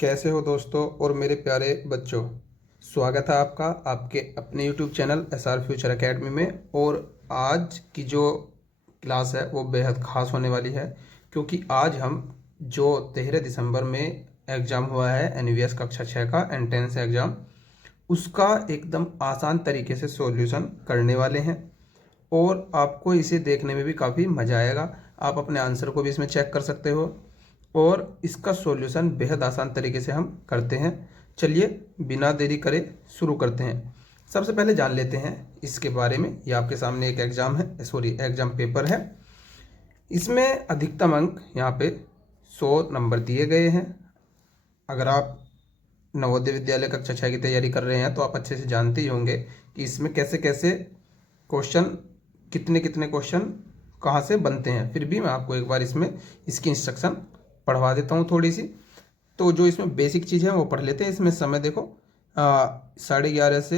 कैसे हो दोस्तों और मेरे प्यारे बच्चों। स्वागत है आपका आपके अपने YouTube channel SR future academy में। और आज की जो क्लास है वो बेहद ख़ास होने वाली है, क्योंकि आज हम जो 13 दिसंबर में एग्ज़ाम हुआ है NVS कक्षा 6 का एंट्रेंस एग्ज़ाम, उसका एकदम आसान तरीके से सॉल्यूशन करने वाले हैं। और आपको इसे देखने में भी काफ़ी मज़ा आएगा। आप अपने आंसर को भी इसमें चेक कर सकते हो और इसका सॉल्यूशन बेहद आसान तरीके से हम करते हैं। चलिए बिना देरी करे शुरू करते हैं। सबसे पहले जान लेते हैं इसके बारे में। ये आपके सामने एक एग्ज़ाम पेपर है। इसमें अधिकतम अंक यहाँ पे 100 नंबर दिए गए हैं। अगर आप नवोदय विद्यालय कक्षा 6 की तैयारी कर रहे हैं तो आप अच्छे से जानते ही होंगे कि इसमें कैसे कैसे क्वेश्चन, कितने कितने क्वेश्चन कहाँ से बनते हैं। फिर भी मैं आपको एक बार इसमें इसकी इंस्ट्रक्शन पढ़वा देता हूँ थोड़ी सी। तो जो इसमें बेसिक चीज़ है वो पढ़ लेते हैं। इसमें समय देखो 11:30 से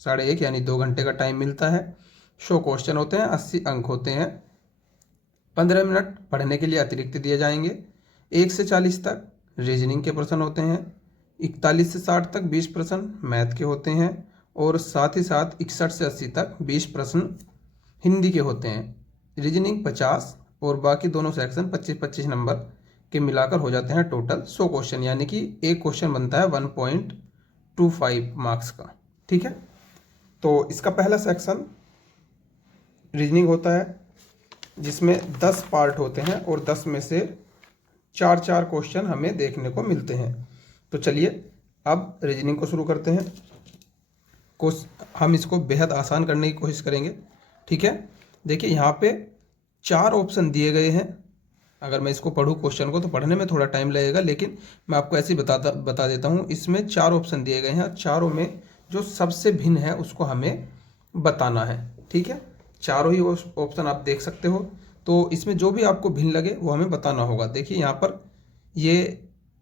1:30 यानी 2 घंटे का टाइम मिलता है। 100 क्वेश्चन होते हैं, 80 अंक होते हैं। 15 मिनट पढ़ने के लिए अतिरिक्त दिए जाएंगे। 1 से 40 तक रीजनिंग के प्रश्न होते हैं। 41 से 60 तक 20 प्रश्न मैथ के होते हैं। और साथ ही साथ 61 से 80 तक 20 प्रश्न हिंदी के होते हैं। रीजनिंग 50 और बाकी दोनों सेक्शन 25-25 नंबर के मिलाकर हो जाते हैं टोटल 100 क्वेश्चन, यानी कि एक क्वेश्चन बनता है 1.25 मार्क्स का। ठीक है, तो इसका पहला सेक्शन रीजनिंग होता है, जिसमें 10 पार्ट होते हैं और 10 में से 4-4 क्वेश्चन हमें देखने को मिलते हैं। तो चलिए अब रीजनिंग को शुरू करते हैं। हम इसको बेहद आसान करने की कोशिश करेंगे। ठीक है, देखिए यहाँ पे 4 ऑप्शन दिए गए हैं। अगर मैं इसको पढ़ूँ क्वेश्चन को तो पढ़ने में थोड़ा टाइम लगेगा, लेकिन मैं आपको ऐसे ही बता देता हूँ। इसमें 4 ऑप्शन दिए गए हैं। चारों में जो सबसे भिन्न है उसको हमें बताना है। ठीक है, चारों ही ऑप्शन आप देख सकते हो। तो इसमें जो भी आपको भिन्न लगे वो हमें बताना होगा। देखिए यहाँ पर ये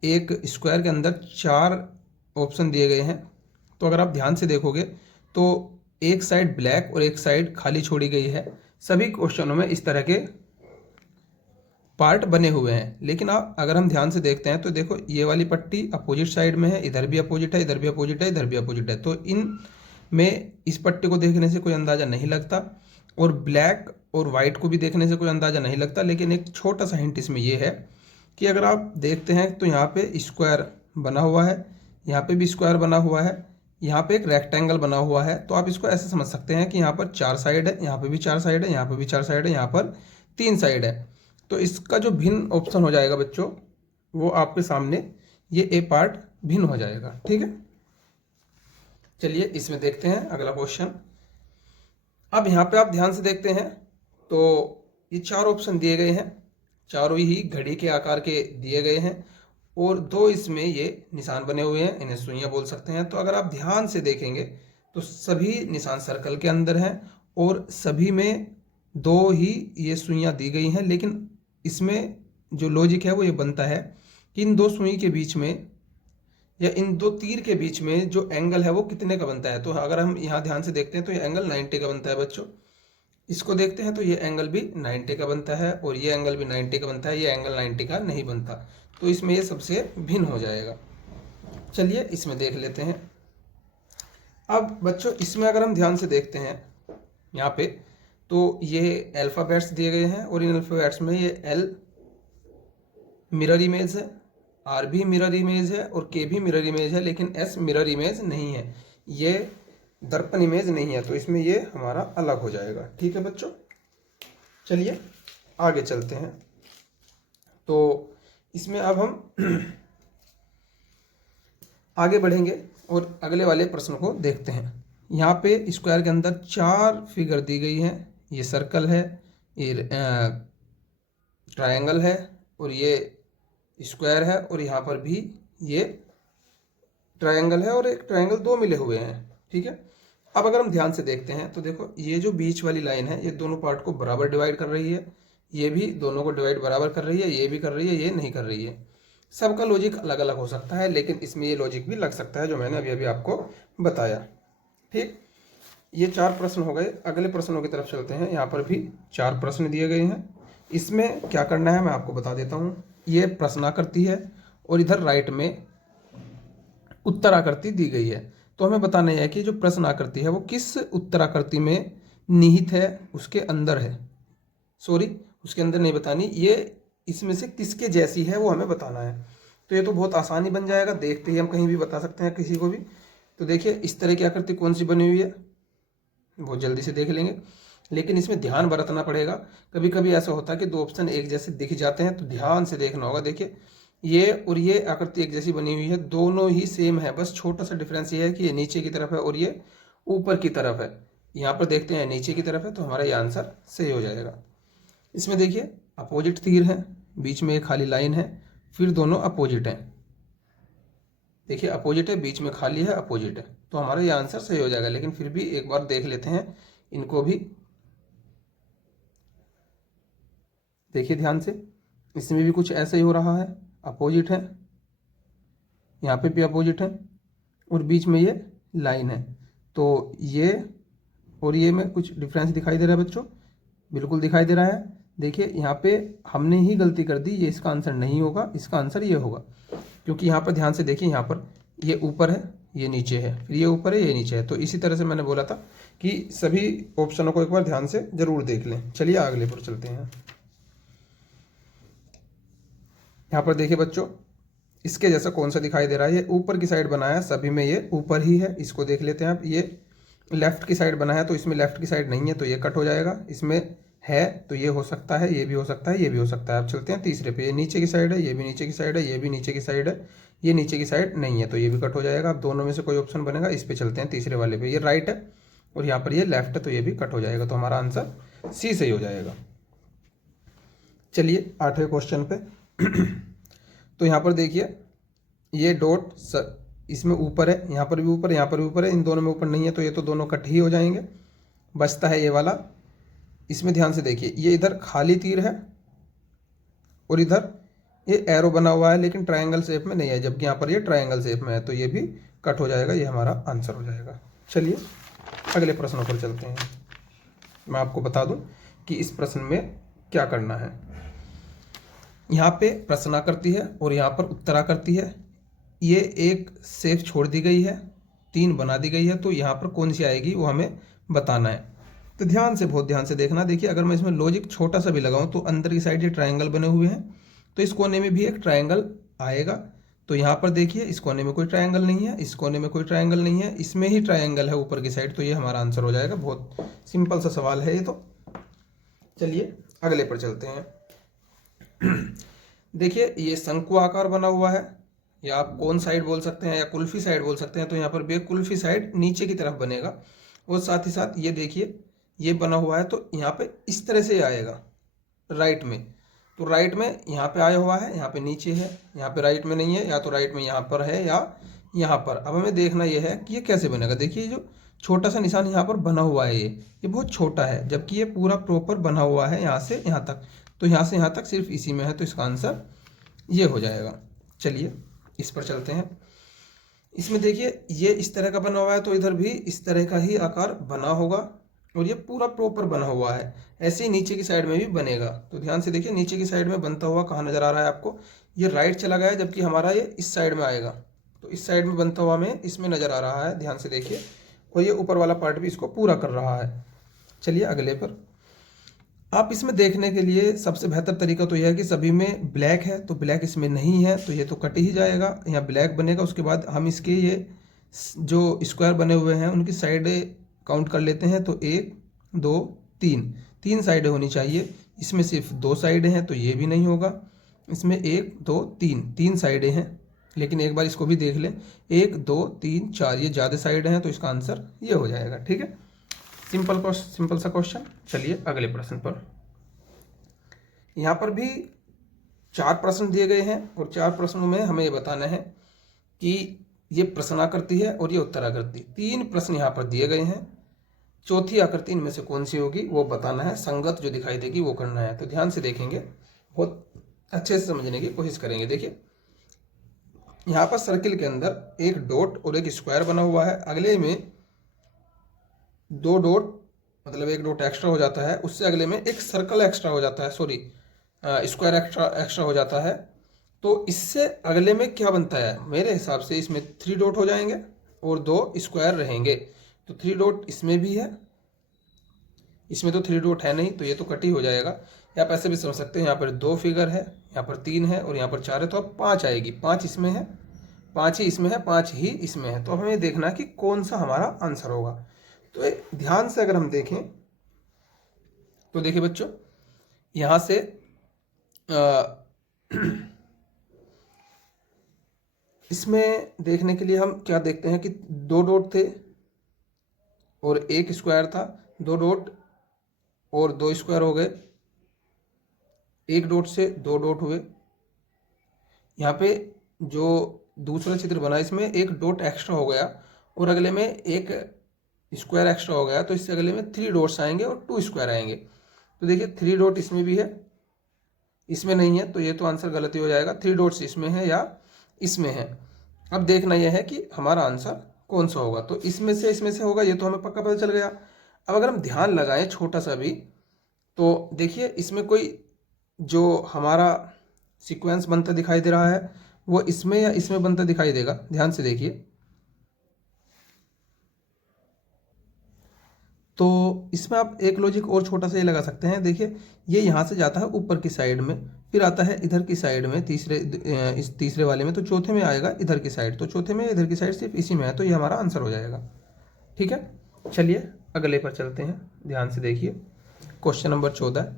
एक स्क्वायर के अंदर 4 ऑप्शन दिए गए हैं। तो अगर आप ध्यान से देखोगे तो एक साइड ब्लैक और एक साइड खाली छोड़ी गई है। सभी क्वेश्चनों में इस तरह के पार्ट बने हुए हैं, लेकिन अगर हम ध्यान से देखते हैं तो देखो ये वाली पट्टी अपोजिट साइड में है, इधर भी अपोजिट है, इधर भी अपोजिट है, इधर भी अपोजिट है। तो इन में इस पट्टी को देखने से कोई अंदाज़ा नहीं लगता और ब्लैक और वाइट को भी देखने से कोई अंदाज़ा नहीं लगता। लेकिन एक छोटा सा हिंट इसमें यह है कि अगर आप देखते हैं तो यहाँ पे स्क्वायर बना हुआ है, यहाँ पे भी स्क्वायर बना हुआ है, यहाँ पे एक रेक्टेंगल बना हुआ है। तो आप इसको ऐसे समझ सकते हैं कि यहाँ पर 4 साइड है, यहाँ पे भी 4 साइड है, यहाँ पे भी 4 साइड है, यहाँ पर 3 साइड है। तो इसका जो भिन्न ऑप्शन हो जाएगा बच्चों, वो आपके सामने ये ए पार्ट भिन्न हो जाएगा। ठीक है, चलिए इसमें देखते हैं अगला क्वेश्चन। अब यहाँ पे आप ध्यान से देखते हैं तो ये 4 ऑप्शन दिए गए हैं, चारों ही घड़ी के आकार के दिए गए हैं और 2 इसमें ये निशान बने हुए हैं, इन्हें सुइयां बोल सकते हैं। तो अगर आप ध्यान से देखेंगे तो सभी निशान सर्कल के अंदर हैं और सभी में 2 ही ये सुइयां दी गई हैं। लेकिन इसमें जो लॉजिक है वो ये बनता है कि इन 2 सुई के बीच में या इन 2 तीर के बीच में जो एंगल है वो कितने का बनता है। तो अगर हम यहाँ ध्यान से देखते हैं तो ये एंगल 90 का बनता है बच्चों। इसको देखते हैं तो ये एंगल भी 90 का बनता है और ये एंगल भी 90 का बनता है। ये एंगल 90 का नहीं बनता, तो इसमें ये सबसे भिन्न हो जाएगा। चलिए इसमें देख लेते हैं। अब बच्चों इसमें अगर हम ध्यान से देखते हैं यहाँ पे तो ये अल्फ़ाबेट्स दिए गए हैं और इन अल्फ़ाबेट्स में ये L मिरर इमेज है, R भी मिरर इमेज है और K भी मिरर इमेज है, लेकिन S मिरर इमेज नहीं है, ये दर्पण इमेज नहीं है। तो इसमें ये हमारा अलग हो जाएगा। ठीक है बच्चों, चलिए आगे चलते हैं। तो इसमें अब हम आगे बढ़ेंगे और अगले वाले प्रश्न को देखते हैं। यहाँ पे स्क्वायर के अंदर 4 फिगर दी गई हैं। ये सर्कल है, ये ट्रायंगल है और ये स्क्वायर है और यहाँ पर भी ये ट्रायंगल है और एक ट्रायंगल 2 मिले हुए हैं। ठीक है, अब अगर हम ध्यान से देखते हैं तो देखो ये जो बीच वाली लाइन है ये दोनों पार्ट को बराबर डिवाइड कर रही है, ये भी दोनों को डिवाइड बराबर कर रही है, ये भी कर रही है, ये नहीं कर रही है। सबका लॉजिक अलग अलग हो सकता है, लेकिन इसमें ये लॉजिक भी लग सकता है जो मैंने अभी अभी आपको बताया। ठीक, ये 4 प्रश्न हो गए। अगले प्रश्नों की तरफ चलते हैं। यहाँ पर भी 4 प्रश्न दिए गए हैं। इसमें क्या करना है मैं आपको बता देता हूँ। ये प्रश्नाकृति है और इधर राइट में उत्तराकृति दी गई है। तो हमें बताना है कि जो प्रश्न आकृति है वो किस उत्तराकृति में निहित है, उसके अंदर है, सॉरी उसके अंदर नहीं बतानी, ये इसमें से किसके जैसी है वो हमें बताना है। तो ये तो बहुत आसानी बन जाएगा, देखते ही हम कहीं भी बता सकते हैं किसी को भी। तो देखिए इस तरह की आकृति कौन सी बनी हुई है, बहुत जल्दी से देख लेंगे, लेकिन इसमें ध्यान बरतना पड़ेगा। कभी कभी ऐसा होता है कि दो ऑप्शन एक जैसे दिख जाते हैं, तो ध्यान से देखना होगा। देखिए ये और ये आकृति एक जैसी बनी हुई है, दोनों ही सेम है, बस छोटा सा डिफरेंस ये है कि ये नीचे की तरफ है और ये ऊपर की तरफ है। यहाँ पर देखते हैं नीचे की तरफ है, तो हमारा ये आंसर सही हो जाएगा। इसमें देखिए अपोजिट तीर है, बीच में एक खाली लाइन है, फिर दोनों अपोजिट हैं। देखिए अपोजिट है, बीच में खाली है, अपोजिट है, तो हमारा ये आंसर सही हो जाएगा। लेकिन फिर भी एक बार देख लेते हैं इनको भी। देखिए ध्यान से, इसमें भी कुछ ऐसा ही हो रहा है, अपोजिट है, यहाँ पे भी अपोजिट है और बीच में ये लाइन है। तो ये और ये में कुछ डिफरेंस दिखाई दे रहा है बच्चों, बिल्कुल दिखाई दे रहा है। देखिए यहाँ पे हमने ही गलती कर दी, ये इसका आंसर नहीं होगा, इसका आंसर ये होगा, क्योंकि यहाँ पर ध्यान से देखिए, यहाँ पर ये ऊपर है, ये नीचे है, फिर ये ऊपर है, ये नीचे है। तो इसी तरह से मैंने बोला था कि सभी ऑप्शनों को एक बार ध्यान से जरूर देख लें। चलिए अगले पर चलते हैं। यहाँ पर देखिए बच्चों, इसके जैसा कौन सा दिखाई दे रहा है, ये ऊपर की साइड बना है, सभी में ये ऊपर ही है। इसको देख लेते हैं आप, ये लेफ्ट की साइड बना है, तो इसमें लेफ्ट की साइड नहीं है, तो ये कट हो जाएगा। इसमें है तो ये हो सकता है, ये भी हो सकता है, ये भी हो सकता है। अब चलते हैं तीसरे पे, ये नीचे की साइड है, ये भी नीचे की साइड है, ये भी नीचे की साइड है, ये नीचे की साइड नहीं है, तो ये भी कट हो जाएगा। अब दोनों में से कोई ऑप्शन बनेगा, इस पे चलते हैं तीसरे वाले पे, ये राइट है और यहाँ पर ये लेफ्ट है, तो ये भी कट हो जाएगा। तो हमारा आंसर सी सही हो जाएगा। चलिए 8वें क्वेश्चन पे तो यहाँ पर देखिए ये डॉट इसमें ऊपर है, यहाँ पर भी ऊपर, यहाँ पर भी ऊपर है, इन दोनों में ऊपर नहीं है, तो ये तो दोनों कट ही हो जाएंगे। बचता है ये वाला, इसमें ध्यान से देखिए, ये इधर खाली तीर है और इधर ये एरो बना हुआ है, लेकिन ट्रायंगल शेप में नहीं है, जबकि यहाँ पर ये ट्रायंगल शेप में है, तो ये भी कट हो जाएगा, ये हमारा आंसर हो जाएगा। चलिए अगले प्रश्नों पर चलते हैं। मैं आपको बता दूं कि इस प्रश्न में क्या करना है। यहाँ पे प्रश्नाकृति है और यहाँ पर उत्तराकृति है, ये एक शेप छोड़ दी गई है, 3 बना दी गई है, तो यहाँ पर कौन सी आएगी वो हमें बताना है। तो ध्यान से, बहुत ध्यान से देखना। देखिए अगर मैं इसमें लॉजिक छोटा सा भी लगाऊं, तो अंदर की साइड ये ट्रायंगल बने हुए हैं, तो इस कोने में भी एक ट्रायंगल आएगा। तो यहाँ पर देखिए इस कोने में कोई ट्रायंगल नहीं है, इस कोने में कोई ट्रायंगल नहीं है, इसमें ही ट्रायंगल है ऊपर की साइड, तो ये हमारा आंसर हो जाएगा। बहुत सिंपल सा सवाल है ये तो। चलिए अगले पर चलते हैं। देखिए ये शंकु आकार बना हुआ है, या आप कौन साइड बोल सकते हैं या कुल्फी साइड बोल सकते हैं, तो यहाँ पर भी कुल्फी साइड नीचे की तरफ बनेगा। और साथ ही साथ ये देखिए ये बना हुआ है, तो यहाँ पे इस तरह से आएगा राइट में, तो राइट में यहाँ पे आया हुआ है, यहाँ पे नीचे है, यहाँ पे राइट में नहीं है, या तो राइट में यहाँ पर है या यहाँ पर। अब हमें देखना यह है कि ये कैसे बनेगा। देखिए जो छोटा सा निशान यहाँ पर बना हुआ है, ये बहुत छोटा है, जबकि ये पूरा प्रॉपर बना हुआ है यहाँ से यहाँ तक, तो यहाँ से यहाँ तक सिर्फ इसी में है, तो इसका आंसर ये हो जाएगा। चलिए इस पर चलते हैं। इसमें देखिए ये इस तरह का बना हुआ है, तो इधर भी इस तरह का ही आकार बना होगा और ये पूरा प्रॉपर बना हुआ है। ऐसे ही नीचे की साइड में भी बनेगा, तो ध्यान से देखिए नीचे की साइड में बनता हुआ कहाँ नजर आ रहा है आपको, ये राइट चला गया है, जबकि हमारा ये इस साइड में आएगा, तो इस साइड में बनता हुआ हमें इसमें नजर आ रहा है, ध्यान से देखिए। और ये ऊपर वाला पार्ट भी इसको पूरा कर रहा है। चलिए अगले पर। आप इसमें देखने के लिए सबसे बेहतर तरीका तो यह है कि सभी में ब्लैक है, तो ब्लैक इसमें नहीं है, तो ये तो कट ही जाएगा, यहाँ ब्लैक बनेगा। उसके बाद हम इसके ये जो स्क्वायर बने हुए हैं उनकी साइडें काउंट कर लेते हैं, तो 1 2 3 साइडें होनी चाहिए। इसमें सिर्फ 2 साइडें हैं, तो ये भी नहीं होगा। इसमें 1 2 3 साइडें हैं, लेकिन एक बार इसको भी देख लें, 1 2 3 4, ये ज़्यादा साइडें हैं, तो इसका आंसर ये हो जाएगा। ठीक है, सिंपल सा क्वेश्चन। चलिए अगले प्रश्न पर। यहाँ पर भी 4 प्रश्न दिए गए हैं और 4 प्रश्नों में हमें ये बताना है कि ये प्रश्नाकृति है और ये उत्तराकृति। 3 प्रश्न यहाँ पर दिए गए हैं, चौथी आकृति इनमें से कौन सी होगी वो बताना है, संगत जो दिखाई देगी वो करना है। तो ध्यान से देखेंगे, बहुत अच्छे से समझने की कोशिश करेंगे। देखिए यहाँ पर सर्किल के अंदर एक डॉट और एक स्क्वायर बना हुआ है, अगले में 2 डॉट, मतलब एक डॉट एक्स्ट्रा हो जाता है, उससे अगले में एक सर्कल एक्स्ट्रा हो जाता है, सॉरी स्क्वायर एक्स्ट्रा हो जाता है। तो इससे अगले में क्या बनता है, मेरे हिसाब से इसमें 3 डॉट हो जाएंगे और 2 स्क्वायर रहेंगे। तो 3 डॉट इसमें भी है, इसमें तो 3 डॉट है नहीं, तो ये तो कट ही हो जाएगा। या आप ऐसे भी समझ सकते हैं, यहाँ पर 2 फिगर है, यहाँ पर 3 है और यहाँ पर 4 है, तो अब 5 आएगी। 5 इसमें है, 5 ही इसमें है, 5 ही इसमें है। तो हमें देखना है कि कौन सा हमारा आंसर होगा। तो ध्यान से अगर हम देखें तो देखिए बच्चों, यहाँ से इसमें देखने के लिए हम क्या देखते हैं कि 2 डॉट थे और 1 स्क्वायर था, 2 डॉट और 2 स्क्वायर हो गए, 1 डॉट से 2 डॉट हुए। यहाँ पे जो दूसरा चित्र बना इसमें 1 डॉट एक्स्ट्रा हो गया और अगले में 1 स्क्वायर एक्स्ट्रा हो गया, तो इससे अगले में 3 डॉट्स आएंगे और 2 स्क्वायर आएंगे। तो देखिए 3 डॉट इसमें भी है, इसमें नहीं है, तो ये तो आंसर गलत ही हो जाएगा। 3 डॉट्स इसमें है या इसमें है। अब देखना यह है कि हमारा आंसर कौन सा होगा। तो इसमें से होगा, ये तो हमें पक्का पता चल गया। अब अगर हम ध्यान लगाएं छोटा सा भी, तो देखिए इसमें कोई जो हमारा सीक्वेंस बनता दिखाई दे रहा है वो इसमें या इसमें बनता दिखाई देगा। ध्यान से देखिए, तो इसमें आप एक लॉजिक और छोटा सा ये लगा सकते हैं। देखिए ये यहाँ से जाता है ऊपर की साइड में, फिर आता है इधर की साइड में, इस तीसरे वाले में, तो चौथे में आएगा इधर की साइड, तो चौथे में इधर की साइड सिर्फ इसी में है, तो ये हमारा आंसर हो जाएगा। ठीक है, चलिए अगले पर चलते हैं। ध्यान से देखिए, क्वेश्चन नंबर 14।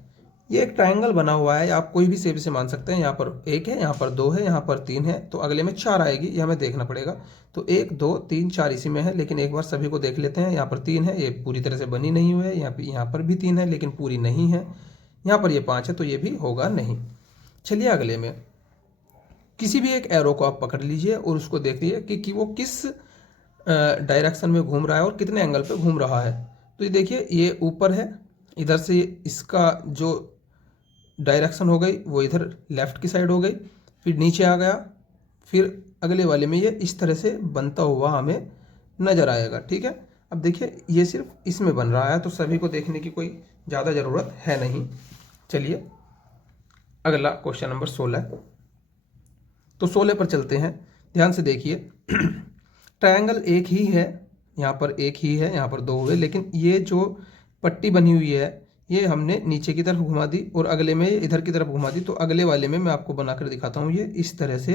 ये एक ट्राइंगल बना हुआ है, आप कोई भी शेप से मान सकते हैं। यहाँ पर 1 है, यहाँ पर 2 है, यहाँ पर 3 है, तो अगले में 4 आएगी, ये हमें देखना पड़ेगा। तो 1 2 3 4 इसी में है, लेकिन एक बार सभी को देख लेते हैं। यहाँ पर 3 है, ये पूरी तरह से बनी नहीं हुई है। यहाँ पर भी 3 है लेकिन पूरी नहीं है। यहाँ पर ये 5 है, तो ये भी होगा नहीं। चलिए अगले में, किसी भी एक एरो को आप पकड़ लीजिए और उसको देख लीजिए कि वो किस डायरेक्शन में घूम रहा है और कितने एंगल पे घूम रहा है। तो ये देखिए, ये ऊपर है, इधर से इसका जो डायरेक्शन हो गई वो इधर लेफ्ट की साइड हो गई, फिर नीचे आ गया, फिर अगले वाले में ये इस तरह से बनता हुआ हमें नज़र आएगा। ठीक है, अब देखिए ये सिर्फ इसमें बन रहा है, तो सभी को देखने की कोई ज़्यादा ज़रूरत है नहीं। चलिए अगला क्वेश्चन नंबर 16। तो 16 पर चलते हैं। ध्यान से देखिए, ट्रायंगल एक ही है, यहाँ पर एक ही है, यहाँ पर 2 हुए, लेकिन ये जो पट्टी बनी हुई है ये हमने नीचे की तरफ घुमा दी और अगले में इधर की तरफ घुमा दी। तो अगले वाले में मैं आपको बनाकर दिखाता हूँ, ये इस तरह से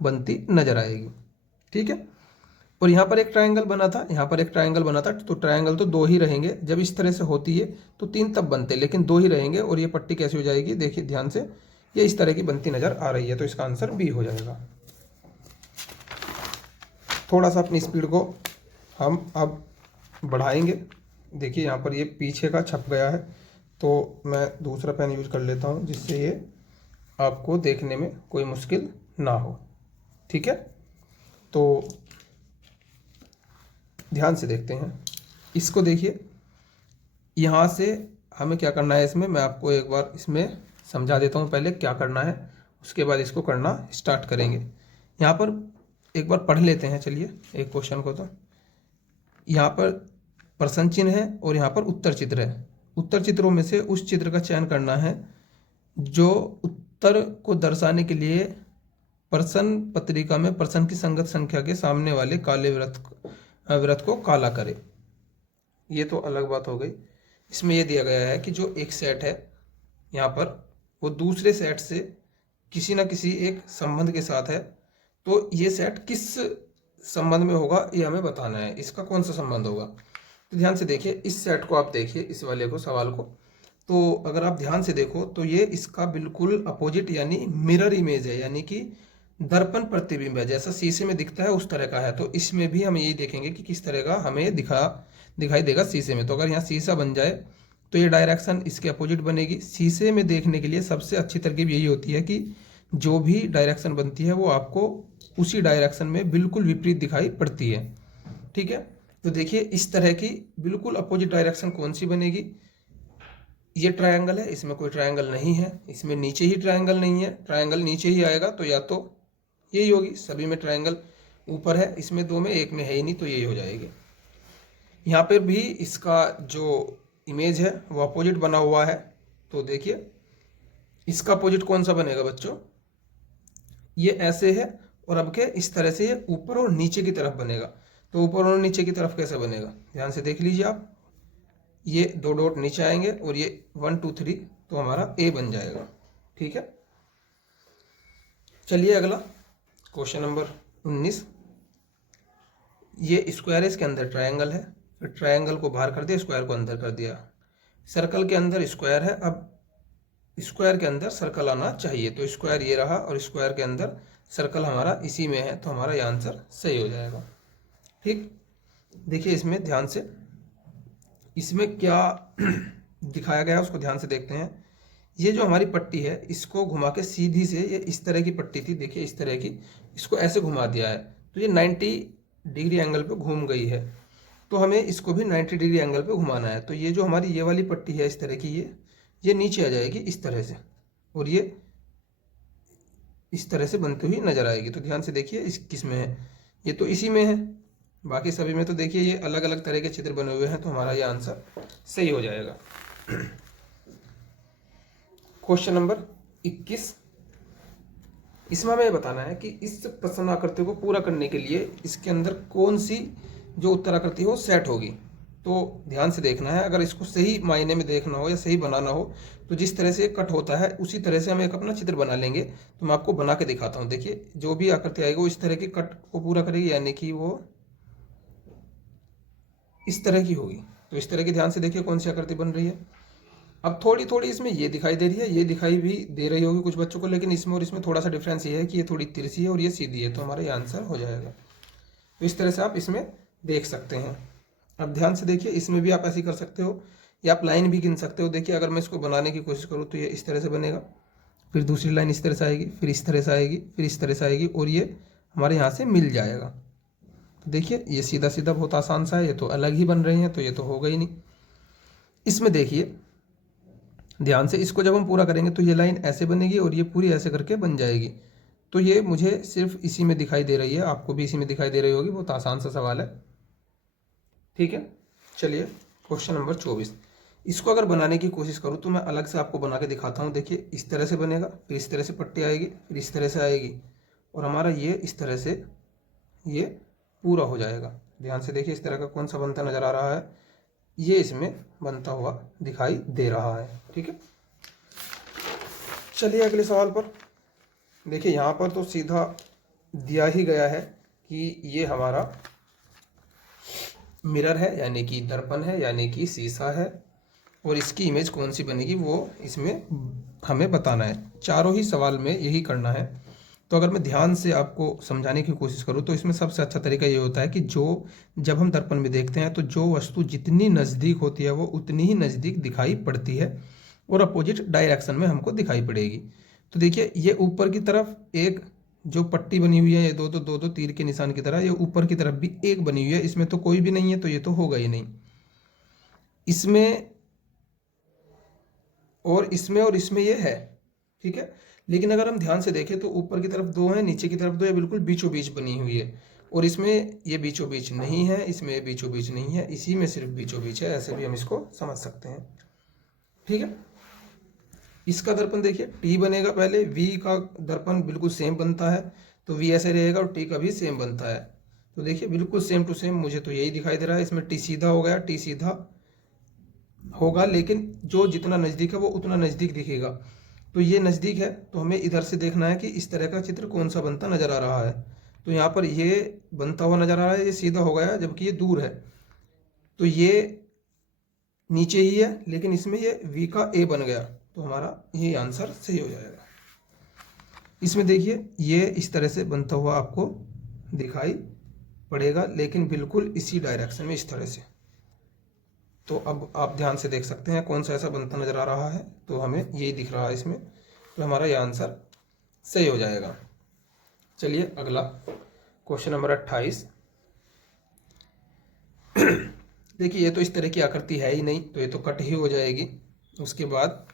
बनती नजर आएगी। ठीक है, और यहाँ पर एक ट्रायंगल बना था, यहाँ पर एक ट्रायंगल बना था, तो ट्रायंगल तो 2 ही रहेंगे। जब इस तरह से होती है तो 3 तब बनते, लेकिन 2 ही रहेंगे। और ये पट्टी कैसी हो जाएगी, देखिए ध्यान से, ये इस तरह की बनती नजर आ रही है, तो इसका आंसर बी हो जाएगा। थोड़ा सा अपनी स्पीड को हम अब बढ़ाएंगे। देखिए यहाँ पर ये पीछे का छप गया है, तो मैं दूसरा पेन यूज कर लेता हूँ जिससे ये आपको देखने में कोई मुश्किल ना हो। ठीक है, तो ध्यान से देखते हैं इसको। देखिए यहाँ से हमें क्या करना है, इसमें मैं आपको एक बार इसमें समझा देता हूँ पहले क्या करना है, उसके बाद इसको करना स्टार्ट करेंगे। यहाँ पर एक बार पढ़ लेते हैं, चलिए एक क्वेश्चन को। तो यहाँ पर प्रश्न चिन्ह है और यहाँ पर उत्तर चित्र है। उत्तर चित्रों में से उस चित्र का चयन करना है जो उत्तर को दर्शाने के लिए प्रश्न पत्रिका में प्रश्न की संगत संख्या के सामने वाले काले वृत्त को काला करे। ये तो अलग बात हो गई। इसमें यह दिया गया है कि जो एक सेट है यहाँ पर, वो दूसरे सेट से किसी ना किसी एक संबंध के साथ है। तो ये सेट किस संबंध में होगा ये हमें बताना है, इसका कौन सा संबंध होगा। तो ध्यान से देखिए, इस सेट को आप देखिए, इस वाले को, सवाल को। तो अगर आप ध्यान से देखो तो ये इसका बिल्कुल अपोजिट यानी मिरर इमेज है, यानी कि दर्पण प्रतिबिंब है, जैसा शीशे में दिखता है उस तरह का है। तो इसमें भी हम यही देखेंगे कि किस तरह का हमें दिखाई देगा शीशे में। तो अगर यहाँ शीशा बन जाए तो ये डायरेक्शन इसके अपोजिट बनेगी। शीशे में देखने के लिए सबसे अच्छी तरकीब यही होती है कि जो भी डायरेक्शन बनती है वो आपको उसी डायरेक्शन में बिल्कुल विपरीत दिखाई पड़ती है। ठीक है, तो देखिए इस तरह की बिल्कुल अपोजिट डायरेक्शन कौन सी बनेगी। ये ट्रायंगल है, इसमें कोई ट्रायंगल नहीं है, इसमें नीचे ही ट्रायंगल नहीं है, ट्रायंगल नीचे ही आएगा, तो या तो यही होगी। सभी में ट्रायंगल ऊपर है, इसमें 2 में एक में है ही नहीं, तो यही हो जाएगी। यहाँ पर भी इसका जो इमेज है वो अपोजिट बना हुआ है। तो देखिए इसका अपोजिट कौन सा बनेगा बच्चों, ये ऐसे है और अब के इस तरह से ये ऊपर और नीचे की तरफ बनेगा। तो ऊपर और नीचे की तरफ कैसे बनेगा, ध्यान से देख लीजिए आप। ये 2 डॉट नीचे आएंगे और ये 1 2 3 तो हमारा ए बन जाएगा। ठीक है, चलिए अगला क्वेश्चन नंबर 19। ये स्क्वायर है, इसके अंदर ट्रायंगल है, फिर ट्रायंगल को बाहर कर दिया, स्क्वायर को अंदर कर दिया। सर्कल के अंदर स्क्वायर है, अब स्क्वायर के अंदर सर्कल आना चाहिए, तो स्क्वायर ये रहा और स्क्वायर के अंदर सर्कल हमारा इसी में है, तो हमारा ये आंसर सही हो जाएगा। ठीक, देखिए इसमें ध्यान से, इसमें क्या दिखाया गया है उसको ध्यान से देखते हैं। ये जो हमारी पट्टी है इसको घुमा के सीधी से, ये इस तरह की पट्टी थी, देखिए इस तरह की, इसको ऐसे घुमा दिया है तो ये 90 डिग्री एंगल पे घूम गई है। तो हमें इसको भी 90 डिग्री एंगल पे घुमाना है। तो ये जो हमारी ये वाली पट्टी है इस तरह की, ये नीचे आ जाएगी इस तरह से और ये इस तरह से बनती हुई नजर आएगी। तो ध्यान से देखिए इस किस में है, ये तो इसी में है, बाकी सभी में तो देखिए ये अलग अलग तरह के चित्र बने हुए हैं, तो हमारा ये आंसर सही हो जाएगा। क्वेश्चन नंबर 21, इसमें हमें बताना है कि इस प्रश्न आकृति को पूरा करने के लिए इसके अंदर कौन सी जो उत्तर आकृति हो सेट होगी। तो ध्यान से देखना है, अगर इसको सही मायने में देखना हो या सही बनाना हो तो जिस तरह से कट होता है उसी तरह से हम एक अपना चित्र बना लेंगे। तो मैं आपको बना के दिखाता हूँ। देखिए जो भी आकृति आएगी वो इस तरह की कट को पूरा करेगी, यानी कि वो इस तरह की होगी। तो इस तरह की ध्यान से देखिए कौन सी आकृति बन रही है। अब थोड़ी थोड़ी इसमें ये दिखाई दे रही है, ये दिखाई भी दे रही होगी कुछ बच्चों को, लेकिन इसमें और इसमें थोड़ा सा डिफरेंस ये है कि ये थोड़ी तिरछी है और ये सीधी है, तो हमारा ये आंसर हो जाएगा। तो इस तरह से आप इसमें देख सकते हैं। अब ध्यान से देखिए, इसमें भी आप ऐसे ही कर सकते हो या आप लाइन भी गिन सकते हो। देखिए अगर मैं इसको बनाने की कोशिश करूँ तो ये इस तरह से बनेगा, फिर दूसरी लाइन इस तरह से आएगी, फिर इस तरह से आएगी, फिर इस तरह से आएगी और ये हमारे यहाँ से मिल जाएगा। तो देखिए ये सीधा सीधा बहुत आसान सा है, ये तो अलग ही बन रही हैं, तो ये तो होगा ही नहीं। इसमें देखिए ध्यान से, इसको जब हम पूरा करेंगे तो ये लाइन ऐसे बनेगी और ये पूरी ऐसे करके बन जाएगी। तो ये मुझे सिर्फ इसी में दिखाई दे रही है, आपको भी इसी में दिखाई दे रही होगी। बहुत आसान सा सवाल है। ठीक है, चलिए क्वेश्चन नंबर 24, इसको अगर बनाने की कोशिश करूँ तो मैं अलग से आपको बना के दिखाता हूँ। देखिए इस तरह से बनेगा, फिर इस तरह से पट्टी आएगी, फिर इस तरह से आएगी और हमारा ये इस तरह से ये पूरा हो जाएगा। ध्यान से देखिए इस तरह का कौन सा बनता नजर आ रहा है, ये इसमें बनता हुआ दिखाई दे रहा है। ठीक है, चलिए अगले सवाल पर। देखिए यहाँ पर तो सीधा दिया ही गया है कि ये हमारा मिरर है, यानी कि दर्पण है, यानी कि शीशा है, और इसकी इमेज कौन सी बनेगी वो इसमें हमें बताना है। चारों ही सवाल में यही करना है। तो अगर मैं ध्यान से आपको समझाने की कोशिश करूँ तो इसमें सबसे अच्छा तरीका ये होता है कि जब हम दर्पण में देखते हैं तो जो वस्तु जितनी नज़दीक होती है वो उतनी ही नज़दीक दिखाई पड़ती है और अपोजिट डायरेक्शन में हमको दिखाई पड़ेगी। तो देखिए ये ऊपर की तरफ एक जो पट्टी बनी हुई है, ये दो तीर के निशान की तरह, ये ऊपर की तरफ भी एक बनी हुई है, इसमें तो कोई भी नहीं है, तो ये तो होगा ही नहीं। इसमें और इसमें ये है। ठीक है, लेकिन अगर हम ध्यान से देखें तो ऊपर की तरफ 2 है, नीचे की तरफ 2 है, बिल्कुल बीचों बीच बनी हुई है। और इसमें ये बीचों बीच नहीं है, इसमें बीचों बीच नहीं है, इसी में सिर्फ बीचों बीच है। ऐसे भी हम इसको समझ सकते हैं। ठीक है, इसका दर्पण देखिए टी बनेगा पहले, वी का दर्पण बिल्कुल सेम बनता है, तो वी ऐसे रहेगा और टी का भी सेम बनता है। तो देखिए बिल्कुल सेम टू सेम मुझे तो यही दिखाई दे रहा है। इसमें टी सीधा हो गया, टी सीधा होगा, लेकिन जो जितना नज़दीक है वो उतना नज़दीक दिखेगा। तो ये नज़दीक है, तो हमें इधर से देखना है कि इस तरह का चित्र कौन सा बनता नज़र आ रहा है। तो यहाँ पर ये बनता हुआ नज़र आ रहा है, ये सीधा हो गया, जबकि ये दूर है। तो ये नीचे ही है, लेकिन इसमें ये वी का ए बन गया, तो हमारा ये आंसर सही हो जाएगा। इसमें देखिए ये इस तरह से बनता हुआ आपको दिखाई पड़ेगा, लेकिन बिल्कुल इसी डायरेक्शन में इस तरह से। तो अब आप ध्यान से देख सकते हैं कौन सा ऐसा बनता नज़र आ रहा है, तो हमें यही दिख रहा है इसमें, तो हमारा ये आंसर सही हो जाएगा। चलिए अगला क्वेश्चन नंबर 28। देखिए ये तो इस तरह की आकृति है ही नहीं, तो ये तो कट ही हो जाएगी। उसके बाद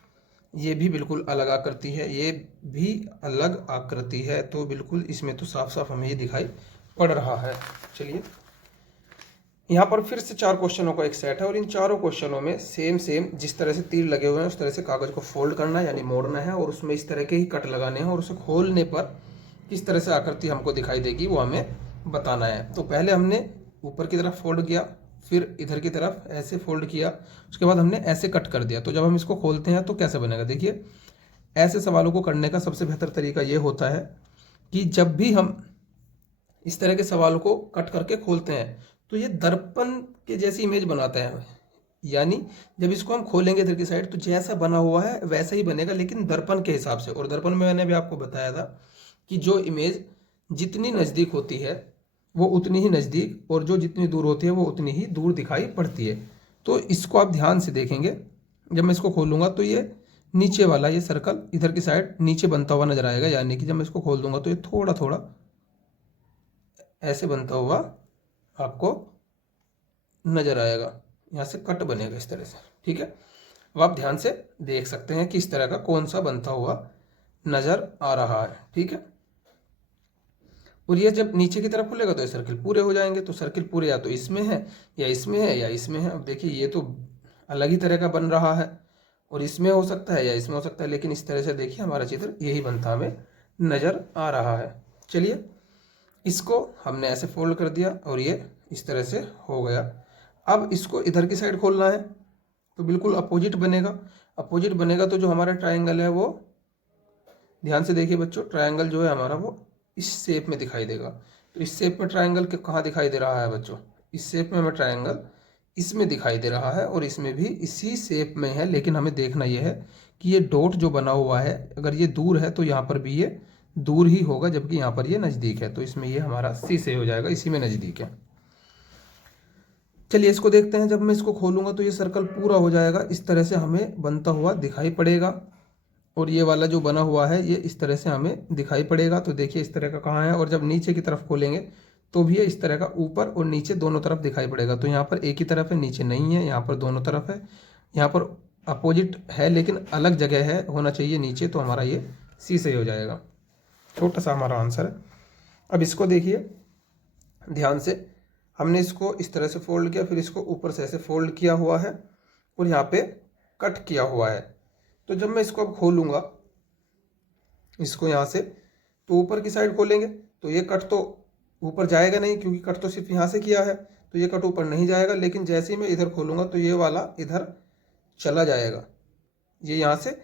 ये भी बिल्कुल अलग आकृति है, ये भी अलग आकृति है, तो बिल्कुल इसमें तो साफ साफ हमें ये दिखाई पड़ रहा है। चलिए यहाँ पर फिर से 4 क्वेश्चनों का एक सेट है और इन चारों क्वेश्चनों में सेम जिस तरह से तीर लगे हुए हैं उस तरह से कागज को फोल्ड करना है, यानी मोड़ना है, और उसमें इस तरह के ही कट लगाने हैं और उसे खोलने पर किस तरह से आकृति हमको दिखाई देगी वो हमें बताना है। तो पहले हमने ऊपर की तरफ फोल्ड किया, फिर इधर की तरफ ऐसे फोल्ड किया, उसके बाद हमने ऐसे कट कर दिया। तो जब हम इसको खोलते हैं तो कैसे बनेगा, देखिए ऐसे सवालों को करने का सबसे बेहतर तरीका ये होता है कि जब भी हम इस तरह के सवालों को कट करके खोलते हैं तो ये दर्पण के जैसी इमेज बनाता है। यानी जब इसको हम खोलेंगे इधर की साइड तो जैसा बना हुआ है वैसा ही बनेगा, लेकिन दर्पण के हिसाब से। और दर्पण में मैंने भी आपको बताया था कि जो इमेज जितनी नज़दीक होती है वो उतनी ही नज़दीक, और जो जितनी दूर होती है वो उतनी ही दूर दिखाई पड़ती है। तो इसको आप ध्यान से देखेंगे, जब मैं इसको खोलूँगा तो ये नीचे वाला ये सर्कल इधर की साइड नीचे बनता हुआ नजर आएगा। यानी कि जब मैं इसको खोल दूंगा तो ये थोड़ा थोड़ा ऐसे बनता हुआ आपको नजर आएगा, यहाँ से कट बनेगा इस तरह से, ठीक है। अब आप ध्यान से देख सकते हैं कि इस तरह का कौन सा बनता हुआ नजर आ रहा है, ठीक है। और ये जब नीचे की तरफ खुलेगा तो ये सर्किल पूरे हो जाएंगे। तो सर्किल पूरे या तो इसमें है या इसमें है या इसमें है। अब देखिए ये तो अलग ही तरह का बन रहा है, और इसमें हो सकता है या इसमें हो सकता है, लेकिन इस तरह से देखिए हमारा चित्र यही बनता हमें नज़र आ रहा है। चलिए इसको हमने ऐसे फोल्ड कर दिया और ये इस तरह से हो गया। अब इसको इधर की साइड खोलना है तो बिल्कुल अपोजिट बनेगा। अपोजिट बनेगा तो जो हमारा ट्राइंगल है वो, ध्यान से देखिए बच्चों, ट्राइंगल जो है हमारा वो इस शेप में दिखाई देगा। तो इस शेप में ट्राइंगल के कहाँ दिखाई दे रहा है बच्चों, इस शेप में हमें ट्राइंगल इसमें दिखाई दे रहा है, और इसमें भी इसी शेप में है। लेकिन हमें देखना यह है कि ये डॉट जो बना हुआ है अगर ये दूर है तो यहाँ पर भी ये दूर ही होगा, जबकि यहाँ पर ये नज़दीक है। तो इसमें ये हमारा सी से हो जाएगा, इसी में नज़दीक है। चलिए इसको देखते हैं। जब मैं इसको खोलूँगा तो ये सर्कल पूरा हो जाएगा, इस तरह से हमें बनता हुआ दिखाई पड़ेगा। और ये वाला जो बना हुआ है ये इस तरह से हमें दिखाई पड़ेगा। तो देखिए इस तरह का कहाँ है, और जब नीचे की तरफ खोलेंगे तो भी ये इस तरह का ऊपर और नीचे दोनों तरफ दिखाई पड़ेगा। तो यहाँ पर एक ही तरफ है, नीचे नहीं है, यहाँ पर दोनों तरफ है। यहाँ पर अपोजिट है लेकिन अलग जगह है, होना चाहिए नीचे। तो हमारा ये सी सही हो जाएगा। छोटा सा हमारा आंसर है। अब इसको देखिए ध्यान से, हमने इसको इस तरह से फोल्ड किया, फिर इसको ऊपर से ऐसे फोल्ड किया हुआ है और यहाँ पे कट किया हुआ है। तो जब मैं इसको अब खोलूँगा इसको यहाँ से, तो ऊपर की साइड खोलेंगे तो ये कट तो ऊपर जाएगा नहीं, क्योंकि कट तो सिर्फ यहाँ से किया है, तो ये कट ऊपर नहीं जाएगा। लेकिन जैसे ही मैं इधर खोलूँगा तो ये वाला इधर चला जाएगा, ये यहाँ से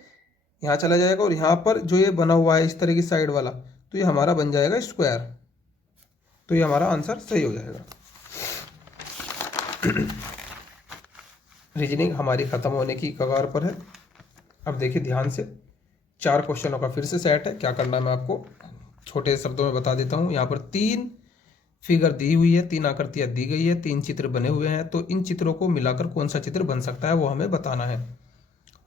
यहाँ चला जाएगा। और यहाँ पर जो ये बना हुआ है इस तरह की साइड वाला, तो ये हमारा बन जाएगा स्क्वायर। तो ये हमारा आंसर सही हो जाएगा। रीजनिंग हमारी ख़त्म होने की कगार पर है। अब देखिए ध्यान से, 4 क्वेश्चनों का फिर से सेट है। क्या करना है मैं आपको छोटे शब्दों में बता देता हूँ। यहाँ पर 3 फिगर दी हुई है, 3 आकृतियाँ दी गई है, 3 चित्र बने हुए हैं। तो इन चित्रों को मिलाकर कौन सा चित्र बन सकता है वो हमें बताना है।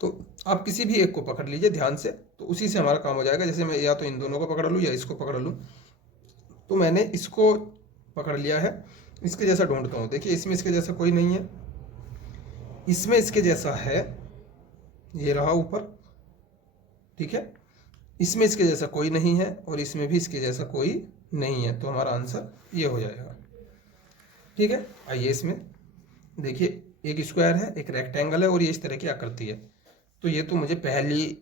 तो आप किसी भी एक को पकड़ लीजिए ध्यान से, तो उसी से हमारा काम हो जाएगा। जैसे मैं या तो इन दोनों को पकड़ लूँ या इसको पकड़ लूँ। तो मैंने इसको पकड़ लिया है, इसके जैसा ढूंढता हूँ। देखिए इसमें इसके जैसा कोई नहीं है, इसमें इसके जैसा है, ये रहा ऊपर, ठीक है। इसमें इसके जैसा कोई नहीं है और इसमें भी इसके जैसा कोई नहीं है। तो हमारा आंसर ये हो जाएगा, ठीक है। आइए इसमें देखिए, एक स्क्वायर है, एक रेक्टेंगल है और ये इस तरह की आकृति है। तो ये तो मुझे पहली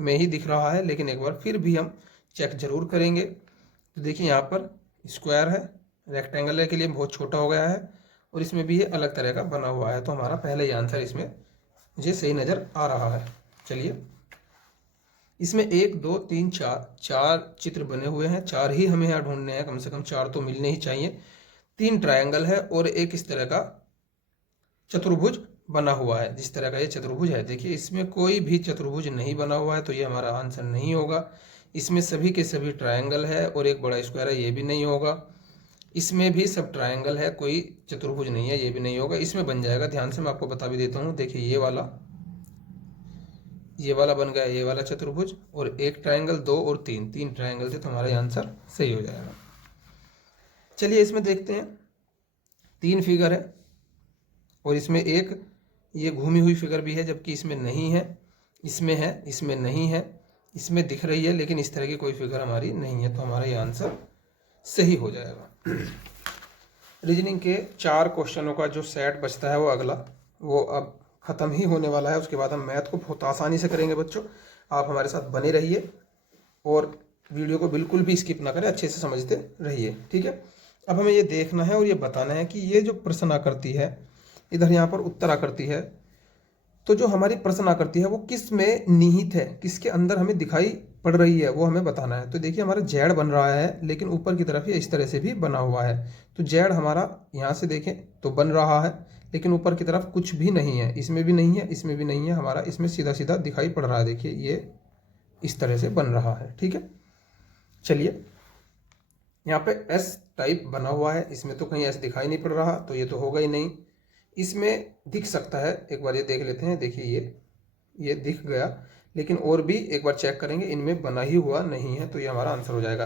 में ही दिख रहा है, लेकिन एक बार फिर भी हम चेक जरूर करेंगे। तो देखिए यहाँ पर स्क्वायर है, रेक्टेंगल के लिए बहुत छोटा हो गया है, और इसमें भी ये अलग तरह का बना हुआ है। तो हमारा पहला ही आंसर इसमें मुझे सही नज़र आ रहा है। चलिए इसमें 1 2 3 4 चित्र बने हुए हैं। 4 ही हमें यहाँ ढूंढने हैं, कम से कम 4 तो मिलने ही चाहिए। 3 ट्रायंगल है और एक इस तरह का चतुर्भुज बना हुआ है। जिस तरह का ये चतुर्भुज है, देखिए इसमें कोई भी चतुर्भुज नहीं बना हुआ है, तो ये हमारा आंसर नहीं होगा। इसमें सभी के सभी ट्रायंगल है और एक बड़ा स्क्वायर है, ये भी नहीं होगा। इसमें भी सब ट्रायंगल है, कोई चतुर्भुज नहीं है, ये भी नहीं होगा। इसमें बन जाएगा, ध्यान से मैं आपको बता भी देता हूँ। देखिए ये वाला बन गया, ये वाला चतुर्भुज, और एक ट्रायंगल, 2 और 3 ट्रायंगल थे। तो हमारा आंसर सही हो जाएगा। चलिए इसमें देखते हैं, 3 फिगर है और इसमें एक ये घूमी हुई फिगर भी है, जबकि इसमें नहीं है। इसमें है, इसमें नहीं है, इसमें दिख रही है, लेकिन इस तरह की कोई फिगर हमारी नहीं है। तो हमारा ये आंसर सही हो जाएगा। रीजनिंग के 4 क्वेश्चनों का जो सेट बचता है वो अगला, वो अब ख़त्म ही होने वाला है। उसके बाद हम मैथ को बहुत आसानी से करेंगे बच्चों। आप हमारे साथ बने रहिए और वीडियो को बिल्कुल भी स्किप ना करें, अच्छे से समझते रहिए, ठीक है। अब हमें ये देखना है और ये बताना है कि ये जो प्रश्न आकृति है, इधर यहाँ पर उत्तर आकृति है, तो जो हमारी प्रश्न आकृति है वो किस में निहित है, किसके अंदर हमें दिखाई पड़ रही है, वो हमें बताना है। तो देखिए हमारा जेड बन रहा है, लेकिन ऊपर की तरफ ये इस तरह से भी बना हुआ है। तो जेड हमारा यहाँ से देखें तो बन रहा है, लेकिन ऊपर की तरफ कुछ भी नहीं है, इसमें भी नहीं है, इसमें भी नहीं है, हमारा इसमें सीधा सीधा दिखाई पड़ रहा है। देखिए ये इस तरह से बन रहा है, ठीक है। चलिए यहाँ पे एस टाइप बना हुआ है, इसमें तो कहीं ऐसे दिखाई नहीं पड़ रहा, तो ये तो होगा ही नहीं। इसमें दिख सकता है, एक बार ये देख लेते हैं। देखिए ये दिख गया, लेकिन और भी एक बार चेक करेंगे, इनमें बना ही हुआ नहीं है, तो ये हमारा आंसर हो जाएगा।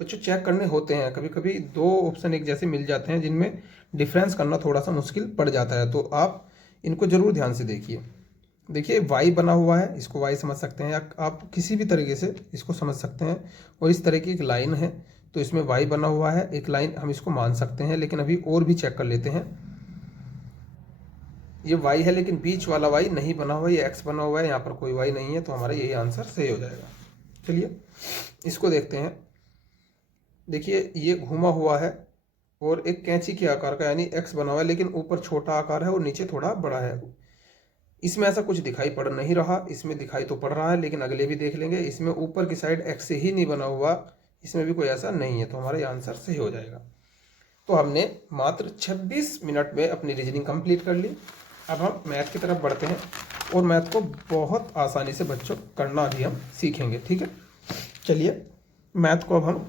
बच्चों चेक करने होते हैं, कभी कभी दो ऑप्शन एक जैसे मिल जाते हैं जिनमें डिफरेंस करना थोड़ा सा मुश्किल पड़ जाता है, तो आप इनको जरूर ध्यान से देखिए। देखिए वाई बना हुआ है, इसको वाई समझ सकते हैं, या आप किसी भी तरीके से इसको समझ सकते हैं। और इस तरह की एक लाइन है, तो इसमें वाई बना हुआ है, एक लाइन हम इसको मान सकते हैं। लेकिन अभी और भी चेक कर लेते हैं। ये y है, लेकिन बीच वाला y नहीं बना हुआ, ये x बना हुआ है, यहाँ पर कोई y नहीं है, तो हमारा यही आंसर सही हो जाएगा। चलिए इसको देखते हैं। देखिए ये घुमा हुआ है और एक कैंची के आकार का, यानी x बना हुआ है, लेकिन ऊपर छोटा आकार है और नीचे थोड़ा बड़ा है। इसमें ऐसा कुछ दिखाई पड़ नहीं रहा, इसमें दिखाई तो पड़ रहा है, लेकिन अगले भी देख लेंगे। इसमें ऊपर की साइड x से ही नहीं बना हुआ, इसमें भी कोई ऐसा नहीं है, तो हमारा ये आंसर सही हो जाएगा। तो हमने मात्र 26 मिनट में अपनी रीजनिंग कंप्लीट कर ली। अब हम मैथ की तरफ बढ़ते हैं और मैथ को बहुत आसानी से बच्चों करना भी हम सीखेंगे, ठीक है। चलिए मैथ को अब हम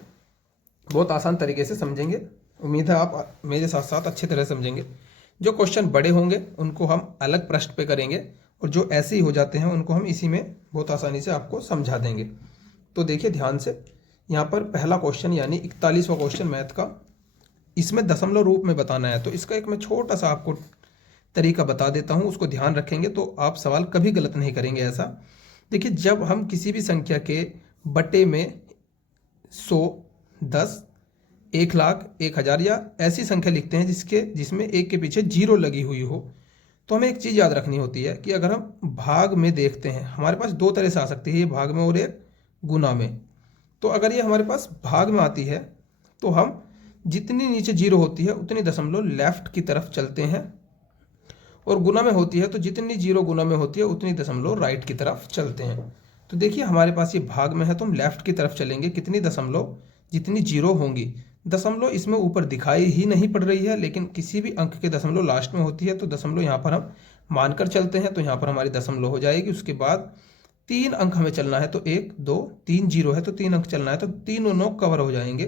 बहुत आसान तरीके से समझेंगे। उम्मीद है आप मेरे साथ साथ अच्छी तरह समझेंगे। जो क्वेश्चन बड़े होंगे उनको हम अलग पृष्ठ पे करेंगे, और जो ऐसे ही हो जाते हैं उनको हम इसी में बहुत आसानी से आपको समझा देंगे। तो देखिए ध्यान से, यहाँ पर पहला क्वेश्चन यानी 41वां क्वेश्चन मैथ का, इसमें दशमलव रूप में बताना है। तो इसका एक मैं छोटा सा आपको तरीका बता देता हूँ, उसको ध्यान रखेंगे तो आप सवाल कभी गलत नहीं करेंगे। ऐसा देखिए, जब हम किसी भी संख्या के बटे में 100, 10, 1,00,000, 1,000 या ऐसी संख्या लिखते हैं जिसमें एक के पीछे जीरो लगी हुई हो, तो हमें एक चीज़ याद रखनी होती है कि अगर हम भाग में देखते हैं, हमारे पास दो तरह से आ सकती है, ये भाग में और एक गुना में। तो अगर ये हमारे पास भाग में आती है तो हम जितनी नीचे जीरो होती है उतनी दशमलव लेफ्ट की तरफ चलते हैं, और गुना में होती है तो जितनी जीरो गुना में होती है उतनी दशमलव राइट की तरफ चलते हैं। तो देखिए हमारे पास ये भाग में है तो हम लेफ्ट की तरफ चलेंगे, कितनी दशमलव, जितनी जीरो होंगी। दशमलव इसमें ऊपर दिखाई ही नहीं पड़ रही है, लेकिन किसी भी अंक के दशमलव लास्ट में होती है, तो दशमलव यहाँ पर हम मानकर चलते हैं, तो यहाँ पर हमारी दशमलव हो जाएगी। उसके बाद 3 अंक हमें चलना है, तो 1, 2, 3 जीरो है तो 3 अंक चलना है, तो 3 और 9 कवर हो जाएंगे।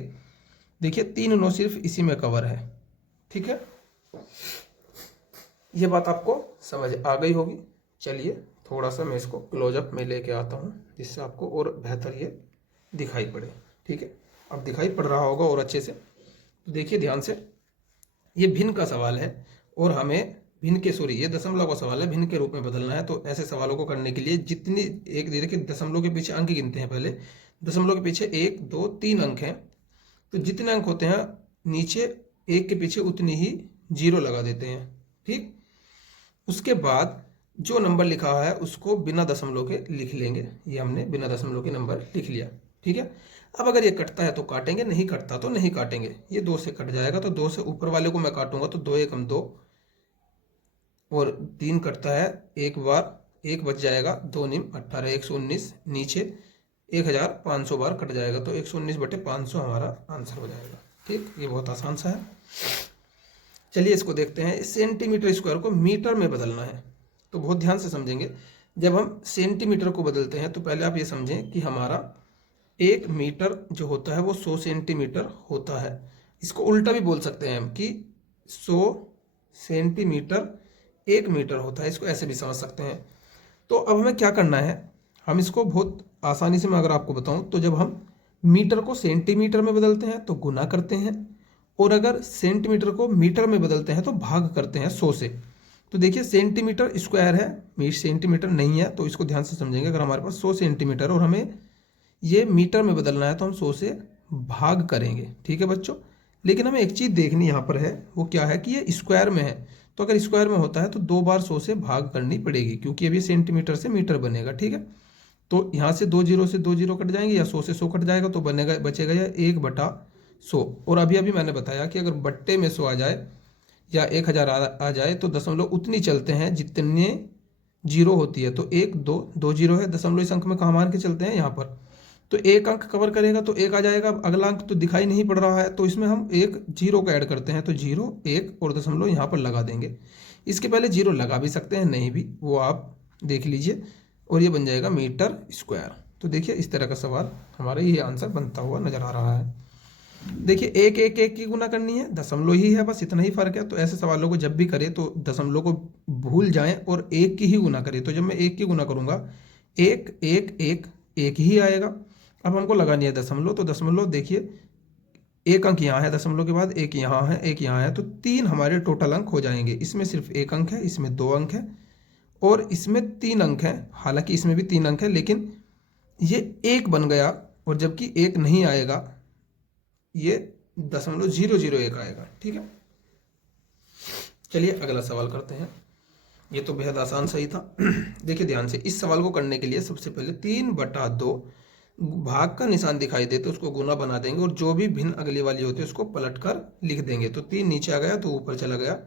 देखिए 3 और 9 सिर्फ इसी में कवर है, ठीक है। ये बात आपको समझ आ गई होगी। चलिए थोड़ा सा मैं इसको क्लोजअप में लेके आता हूँ, जिससे आपको और बेहतर ये दिखाई पड़े, ठीक है। अब दिखाई पड़ रहा होगा और अच्छे से। तो देखिए ध्यान से, ये भिन्न का सवाल है और हमें भिन्न के ये दशमलव का सवाल है, भिन्न के रूप में बदलना है। तो ऐसे सवालों को करने के लिए जितनी एक देखिए दशमलव के पीछे अंक गिनते हैं। पहले दशमलव के पीछे 1, 2, 3 अंक हैं, तो जितने अंक होते हैं नीचे एक के पीछे उतनी ही जीरो लगा देते हैं, ठीक। उसके बाद जो नंबर लिखा है उसको बिना दशमलव के लिख लेंगे। ये हमने बिना दशमलव के नंबर लिख लिया, ठीक है। अब अगर ये कटता है तो काटेंगे, नहीं कटता तो नहीं काटेंगे। ये 2 से कट जाएगा, तो 2 से ऊपर वाले को मैं काटूंगा, तो 2 एकम 2 और 3 कटता है, एक बार 1 बच जाएगा, 2 निम 18, 119, नीचे 1500 बार कट जाएगा, तो 119/500 हमारा आंसर हो जाएगा, ठीक। ये बहुत आसान सा है। चलिए इसको देखते हैं। सेंटीमीटर स्क्वायर को मीटर में बदलना है, तो बहुत ध्यान से समझेंगे। जब हम सेंटीमीटर को बदलते हैं तो पहले आप ये समझें कि हमारा 1 मीटर जो होता है वो 100 सेंटीमीटर होता है। इसको उल्टा भी बोल सकते हैं हम कि 100 सेंटीमीटर 1 मीटर होता है, इसको ऐसे भी समझ सकते हैं। तो अब हमें क्या करना है, हम इसको बहुत आसानी से मैं अगर आपको बताऊं, तो जब हम मीटर को सेंटीमीटर में बदलते हैं तो गुना करते हैं, और अगर सेंटीमीटर को मीटर में बदलते हैं तो भाग करते हैं 100 से। तो देखिए सेंटीमीटर स्क्वायर है, सेंटीमीटर नहीं है, तो इसको ध्यान से समझेंगे। अगर हमारे पास 100 सेंटीमीटर और हमें ये मीटर में बदलना है तो हम 100 से भाग करेंगे, ठीक है बच्चों। लेकिन हमें एक चीज़ देखनी यहाँ पर है, वो क्या है कि ये स्क्वायर में है, तो अगर स्क्वायर में होता है तो 2 बार 100 से भाग करनी पड़ेगी, क्योंकि अभी सेंटीमीटर से मीटर बनेगा, ठीक है। तो यहाँ से 2 जीरो से 2 जीरो कट जाएंगे या 100 से 100 कट जाएगा, तो बनेगा बचेगा यह 1/100। और अभी अभी मैंने बताया कि अगर बट्टे में 100 आ जाए या 1000 आ जाए तो दशमलव उतनी चलते हैं जितने जीरो होती है। तो 1 2 2 जीरो है, दशमलव इस अंक में कहाँ मान के चलते हैं यहाँ पर, तो एक अंक कवर करेगा तो 1 आ जाएगा। अब अगला अंक तो दिखाई नहीं पड़ रहा है, तो इसमें हम एक जीरो को ऐड करते हैं, तो 0 1 और दशमलव यहाँ पर लगा देंगे। इसके पहले जीरो लगा भी सकते हैं, नहीं भी, वो आप देख लीजिए, और ये बन जाएगा मीटर स्क्वायर। तो देखिए इस तरह का सवाल हमारा ये आंसर बनता हुआ नजर आ रहा है। देखिए एक एक एक की गुना करनी है, दशमलव ही है, बस इतना ही फर्क है। तो ऐसे सवालों को जब भी करें तो दशमलव को भूल जाएं और एक की ही गुना करें। तो जब मैं एक की गुना करूंगा, एक एक एक एक ही आएगा। अब हमको लगानी है दशमलव, तो दशमलव देखिए एक अंक यहाँ है, दशमलव के बाद एक यहाँ है, एक यहाँ है, तो 3 हमारे टोटल अंक हो जाएंगे। इसमें सिर्फ एक अंक है, इसमें 2 अंक है और इसमें 3 अंक है। हालांकि इसमें भी 3 अंक है, लेकिन ये एक बन गया, और जबकि एक नहीं आएगा, ये 0.001 आएगा। ठीक है, चलिए अगला सवाल करते हैं। ये तो बेहद आसान सही था। देखिए ध्यान से, इस सवाल को करने के लिए सबसे पहले 3/2 भाग का निशान दिखाई दे तो उसको गुना बना देंगे, और जो भी भिन्न अगली वाली होती है उसको पलट कर लिख देंगे। तो 3 नीचे आ गया तो ऊपर चला गया,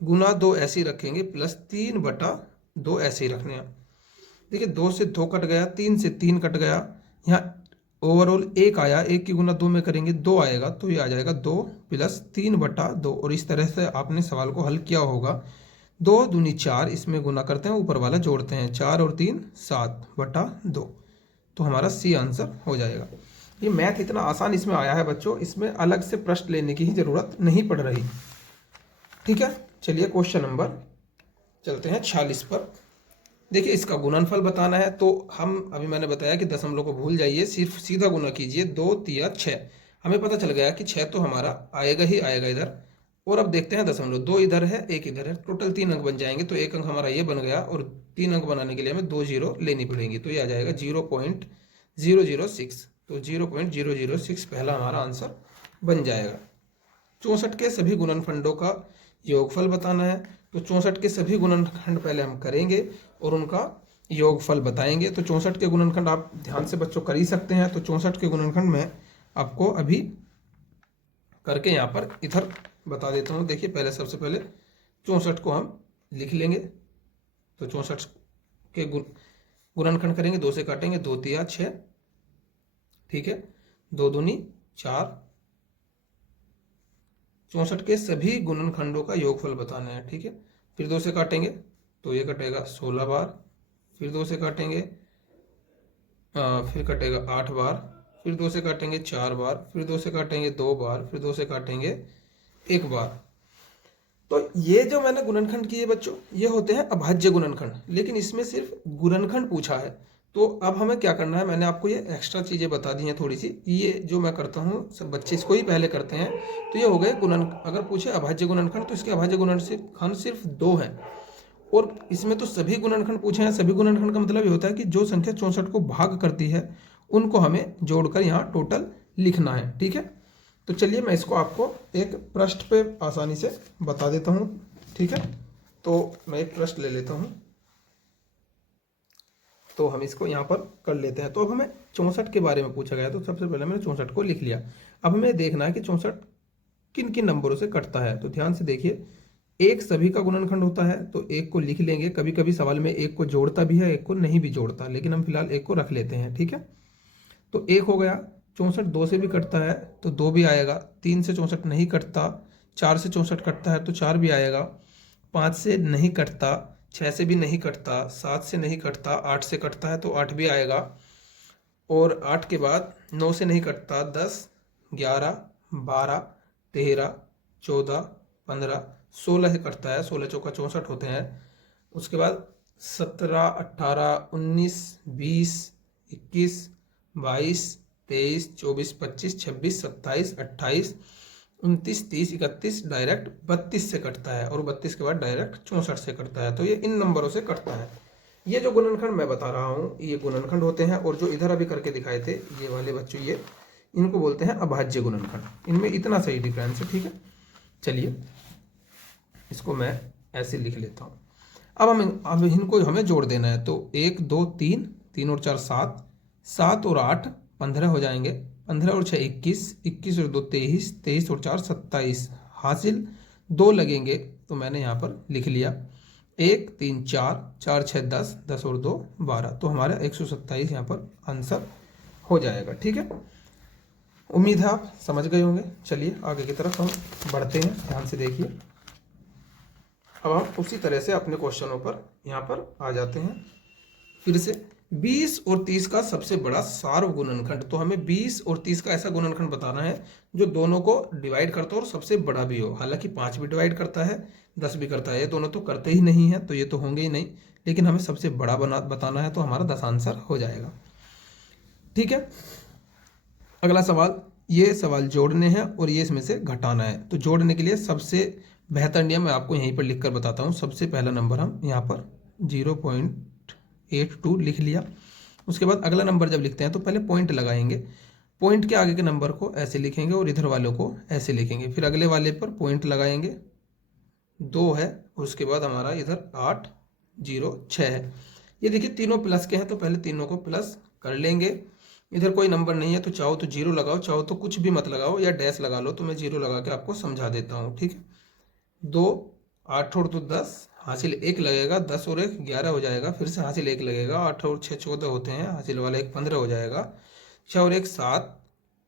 गुना 2 ऐसे ही रखेंगे, प्लस 3/2 ऐसे ही रखने हैं। देखिए 2 से 2 कट गया, 3 से 3 कट गया, यहाँ ओवरऑल 1 आया, 1 की गुना 2 में करेंगे 2 आएगा, तो ये आ जाएगा 2 प्लस 3/2। और इस तरह से आपने सवाल को हल किया होगा। 2 दूनी 4, इसमें गुना करते हैं, ऊपर वाला जोड़ते हैं, 4 और 3 7/2। तो हमारा सी आंसर हो जाएगा। ये मैथ इतना आसान इसमें आया है बच्चों, इसमें अलग से प्रश्न लेने की ही जरूरत नहीं पड़ रही। ठीक है, चलिए क्वेश्चन नंबर चलते हैं 46 पर। देखिए इसका गुणनफल बताना है, तो हम अभी मैंने बताया कि दशमलव को भूल जाइए, सिर्फ सीधा गुना कीजिए। 2 तिया 6, हमें पता चल गया कि 6 तो हमारा आएगा ही आएगा इधर। और अब देखते हैं दशमलव, 2 इधर है 1 इधर है, टोटल 3 अंक बन जाएंगे। तो एक अंक हमारा ये बन गया, और 3 अंक बनाने के लिए हमें 2 जीरो लेनी पड़ेंगी, तो ये आ जाएगा 0.006। तो 0.006 पहला हमारा आंसर बन जाएगा। 64 के सभी गुणनखंडों का योगफल बताना है, तो 64 के सभी गुणनखंड पहले हम करेंगे और उनका योगफल बताएंगे। तो 64 के गुणनखंड आप ध्यान से बच्चों कर ही सकते हैं। तो 64 के गुणनखंड में आपको अभी करके यहाँ पर इधर बता देता हूँ। देखिए पहले सबसे पहले 64 को हम लिख लेंगे। तो 64 के गुणनखंड करेंगे, 2 से काटेंगे, 2 तिया 6, ठीक है, 2 दूनी 4। 64 के सभी गुणनखंडों का योगफल बताना है, ठीक है। फिर 2 से काटेंगे तो ये कटेगा 16 बार, फिर 2 से काटेंगे फिर कटेगा 8 बार, फिर 2 से काटेंगे 4 बार, फिर 2 से काटेंगे 2 बार, फिर 2 से काटेंगे 1 बार। तो ये जो मैंने गुणनखंड किए बच्चों, ये होते हैं अभाज्य गुणनखंड, लेकिन इसमें सिर्फ गुणनखंड पूछा है। तो अब हमें क्या करना है, मैंने आपको ये एक्स्ट्रा चीज़ें बता दी हैं थोड़ी सी। ये जो मैं करता हूँ सब बच्चे इसको ही पहले करते हैं। तो ये हो गए गुणन, अगर पूछे अभाज्य गुणनखंड तो इसके अभाज्य गुणनखंड सिर्फ 2 हैं, और इसमें तो सभी गुणनखंड पूछे हैं। सभी गुणनखंड का मतलब ये होता है कि जो संख्या 64 को भाग करती है उनको हमें जोड़कर यहाँ टोटल लिखना है, ठीक है। तो चलिए मैं इसको आपको एक पृष्ठ पे आसानी से बता देता हूँ, ठीक है। तो मैं एक पृष्ठ ले लेता हूँ, तो हम इसको यहाँ पर कर लेते हैं। तो अब हमें 64 के बारे में पूछा गया, तो सबसे पहले मैंने 64 को लिख लिया। अब हमें देखना है कि 64 किन किन नंबरों से कटता है। तो ध्यान से देखिए, एक सभी का गुणनखंड होता है, तो एक को लिख लेंगे। कभी कभी सवाल में एक को जोड़ता भी है, एक को नहीं भी जोड़ता, लेकिन हम फिलहाल एक को रख लेते हैं, ठीक है। तो एक हो गया। 64 2 से भी कटता है तो 2 भी आएगा। 3 से 64 नहीं कटता। 4 से 64 कटता है तो 4 भी आएगा। 5 से नहीं कटता, 6 से भी नहीं कटता, 7 से नहीं कटता, 8 से कटता है तो 8 भी आएगा। और 8 के बाद 9 से नहीं कटता, 10 11 12 13 14 15 16 से कटता है, 16 चौका 64 होते हैं। उसके बाद 17 18 19 20 21 22 23 24 25 26 27 28 29 30 31 डायरेक्ट 32 से कटता है, और 32 के बाद डायरेक्ट 64 से कटता है। तो ये इन नंबरों से कटता है। ये जो गुणनखंड मैं बता रहा हूँ ये गुणनखंड होते हैं, और जो इधर अभी करके दिखाए थे ये वाले बच्चों, ये इनको बोलते हैं अभाज्य गुणनखंड। इनमें इतना सही डिफरेंस है, ठीक है। चलिए इसको मैं ऐसे लिख लेता हूँ। अब इनको हमें जोड़ देना है। तो 1 2 3 3 और 4 7, 7 और 8 15 हो जाएंगे, 15 और 6 21, 21 और 2 23, 23 और 4 27, हासिल 2 लगेंगे तो मैंने यहाँ पर लिख लिया। 1 3 4, 4 6 10, 10 और 2 12, तो हमारा 127 यहाँ पर आंसर हो जाएगा। ठीक है, उम्मीद है आप समझ गए होंगे। चलिए आगे की तरफ हम बढ़ते हैं, ध्यान से देखिए। अब हम उसी तरह से अपने क्वेश्चनों पर यहाँ पर आ जाते हैं। फिर से 20 और 30 का सबसे बड़ा सार्व गुणनखंड, तो हमें 20 और 30 का ऐसा गुणनखंड बताना है जो दोनों को डिवाइड करता हो और सबसे बड़ा भी हो। हालांकि 5 भी डिवाइड करता है, 10 भी करता है, ये दोनों तो करते ही नहीं है, तो ये तो होंगे ही नहीं, लेकिन हमें सबसे बड़ा बताना है, तो हमारा 10 आंसर हो जाएगा। ठीक है, अगला सवाल, ये सवाल जोड़ने हैं और ये इसमें से घटाना है। तो जोड़ने के लिए सबसे बेहतर नियम मैं आपको यहीं पर लिख कर बताता हूँ। सबसे पहला नंबर हम यहाँ पर 0.82 लिख लिया। उसके बाद अगला नंबर जब लिखते हैं तो पहले पॉइंट लगाएंगे, पॉइंट के आगे के नंबर को ऐसे लिखेंगे और इधर वालों को ऐसे लिखेंगे। फिर अगले वाले पर पॉइंट लगाएंगे, 2 है, और उसके बाद हमारा इधर 8 0 6 है। ये देखिए तीनों प्लस के हैं, तो पहले तीनों को प्लस कर लेंगे। इधर कोई नंबर नहीं है तो चाहो तो 0 लगाओ, चाहो तो कुछ भी मत लगाओ या डैश लगा लो, तो मैं 0 लगा के आपको समझा देता हूँ। ठीक है, 2 8 और 2 10, हासिल 1 लगेगा, 10 और 1 11 हो जाएगा, फिर से हासिल 1 लगेगा, 8 और 6 14 होते हैं, हासिल वाला 1 15 हो जाएगा, 6 और 1 7,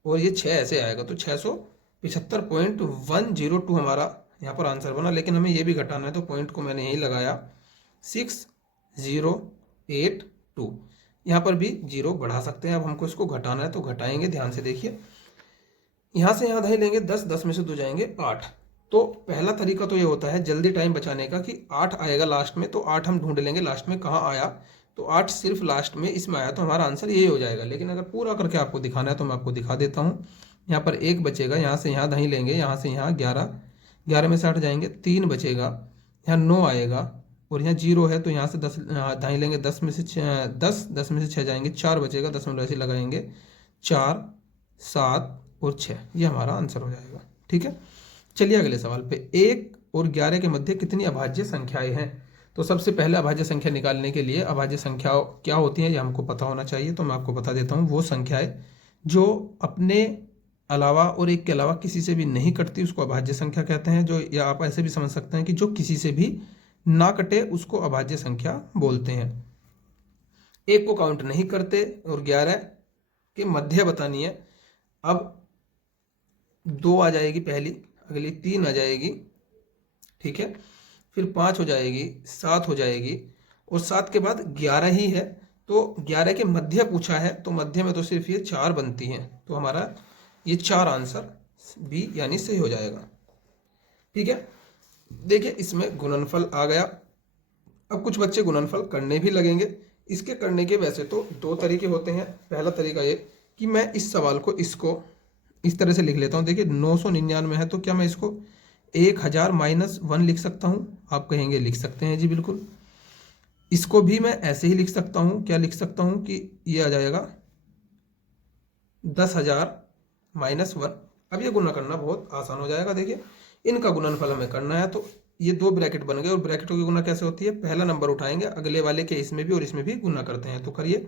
और ये 6 ऐसे आएगा, तो 675.102 हमारा यहाँ पर आंसर बना। लेकिन हमें ये भी घटाना है, तो पॉइंट को मैंने यही लगाया 6082। यहाँ पर भी 0 बढ़ा सकते हैं, अब हमको इसको घटाना है तो घटाएंगे, ध्यान से देखिए। यहाँ से यहाँ दही लेंगे 10, 10 में से 2 जाएंगे 8। तो पहला तरीका तो ये होता है जल्दी टाइम बचाने का कि 8 आएगा लास्ट में, तो 8 हम ढूंढ लेंगे लास्ट में कहाँ आया, तो 8 सिर्फ लास्ट में इसमें आया, तो हमारा आंसर यही हो जाएगा। लेकिन अगर पूरा करके आपको दिखाना है तो मैं आपको दिखा देता हूँ। यहाँ पर 1 बचेगा, यहाँ से यहाँ दही लेंगे, यहाँ से यहाँ 11, 11 में से 8 जाएंगे, 3 बचेगा, यहाँ 9 आएगा, और यहाँ 0 है तो यहाँ से 10 दही लेंगे, 10 में से 10, 10 में से 6 जाएंगे, 4 बचेगा, 10 में ऐसे लगाएंगे, 4 7 और 6, ये हमारा आंसर हो जाएगा। ठीक है, चलिए अगले सवाल पे, 1 और 11 के मध्य कितनी अभाज्य संख्याएं हैं। तो सबसे पहले अभाज्य संख्या निकालने के लिए अभाज्य संख्या क्या होती हैं ये हमको पता होना चाहिए, तो मैं आपको बता देता हूँ। वो संख्याएं जो अपने अलावा और 1 के अलावा किसी से भी नहीं कटती उसको अभाज्य संख्या कहते हैं। जो, या आप ऐसे भी समझ सकते हैं कि जो किसी से भी ना कटे उसको अभाज्य संख्या बोलते हैं। 1 को काउंट नहीं करते और 11 के मध्य बतानी है। अब 2 आ जाएगी पहली, अगली 3 आ जाएगी, ठीक है, फिर 5 हो जाएगी, 7 हो जाएगी, और 7 के बाद 11 ही है, तो 11 के मध्य पूछा है, तो मध्य में तो सिर्फ ये 4 बनती हैं, तो हमारा ये 4 आंसर बी यानी सही हो जाएगा। ठीक है, देखिए इसमें गुणनफल आ गया। अब कुछ बच्चे गुणनफल करने भी लगेंगे। इसके करने के वैसे तो 2 तरीके होते हैं। पहला तरीका ये कि मैं इस सवाल को इसको इस तरह से लिख लेता हूँ। देखिए 999 है, तो क्या मैं इसको 1000 - 1 लिख सकता हूँ? आप कहेंगे लिख सकते हैं जी, बिल्कुल। इसको भी मैं ऐसे ही लिख सकता हूँ। क्या लिख सकता हूँ कि ये आ जाएगा 10,000 - 1। अब ये गुना करना बहुत आसान हो जाएगा। देखिए इनका गुणनफल हमें करना है, तो ये 2 ब्रैकेट बन गए, और ब्रैकेटों की गुना कैसे होती है, पहला नंबर उठाएंगे, अगले वाले के इसमें भी और इसमें भी गुना करते हैं। तो करिए,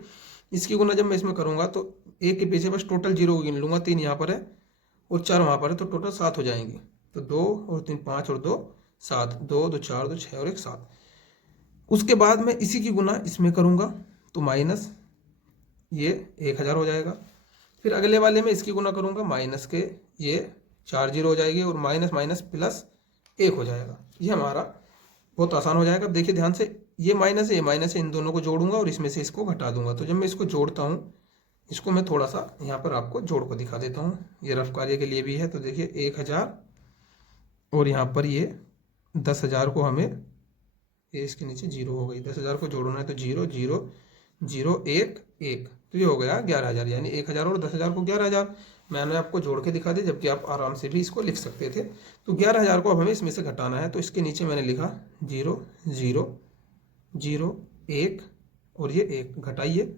इसकी गुना जब मैं इसमें करूंगा तो 1 के पीछे बस टोटल 0 गिन लूंगा। 3 यहाँ पर है और 4 वहाँ पर है, तो टोटल 7 हो जाएंगी। तो 2 और 3 5 और 2 7, 2 2 4 2 6 और 1 7। उसके बाद मैं इसी की गुना इसमें करूंगा, तो माइनस ये 1000 हो जाएगा। फिर अगले वाले में इसकी गुना करूंगा, माइनस के ये 4 0 हो जाएगी, और माइनस माइनस प्लस 1 हो जाएगा। ये हमारा बहुत आसान हो जाएगा। अब देखिए ध्यान से, ये माइनस है, ये माइनस है, इन दोनों को जोड़ूंगा और इसमें से इसको घटा दूंगा। तो जब मैं इसको जोड़ता हूँ, इसको मैं थोड़ा सा यहाँ पर आपको जोड़ को दिखा देता हूँ, ये रफ कार्य के लिए भी है। तो देखिए 1000 और यहाँ पर ये 10,000 को हमें, ये इसके नीचे 0 हो गई, 10,000 को जोड़ना है, तो 0 0 0 1 1, तो ये हो गया 11,000, यानी 1000 और 10,000 को 11,000। मैंने आपको जोड़ के दिखा दी, जबकि आप आराम से भी इसको लिख सकते थे। तो 11,000 को अब हमें इसमें से घटाना है, तो इसके नीचे मैंने लिखा 0 0 0 1 और ये 1, घटाइए।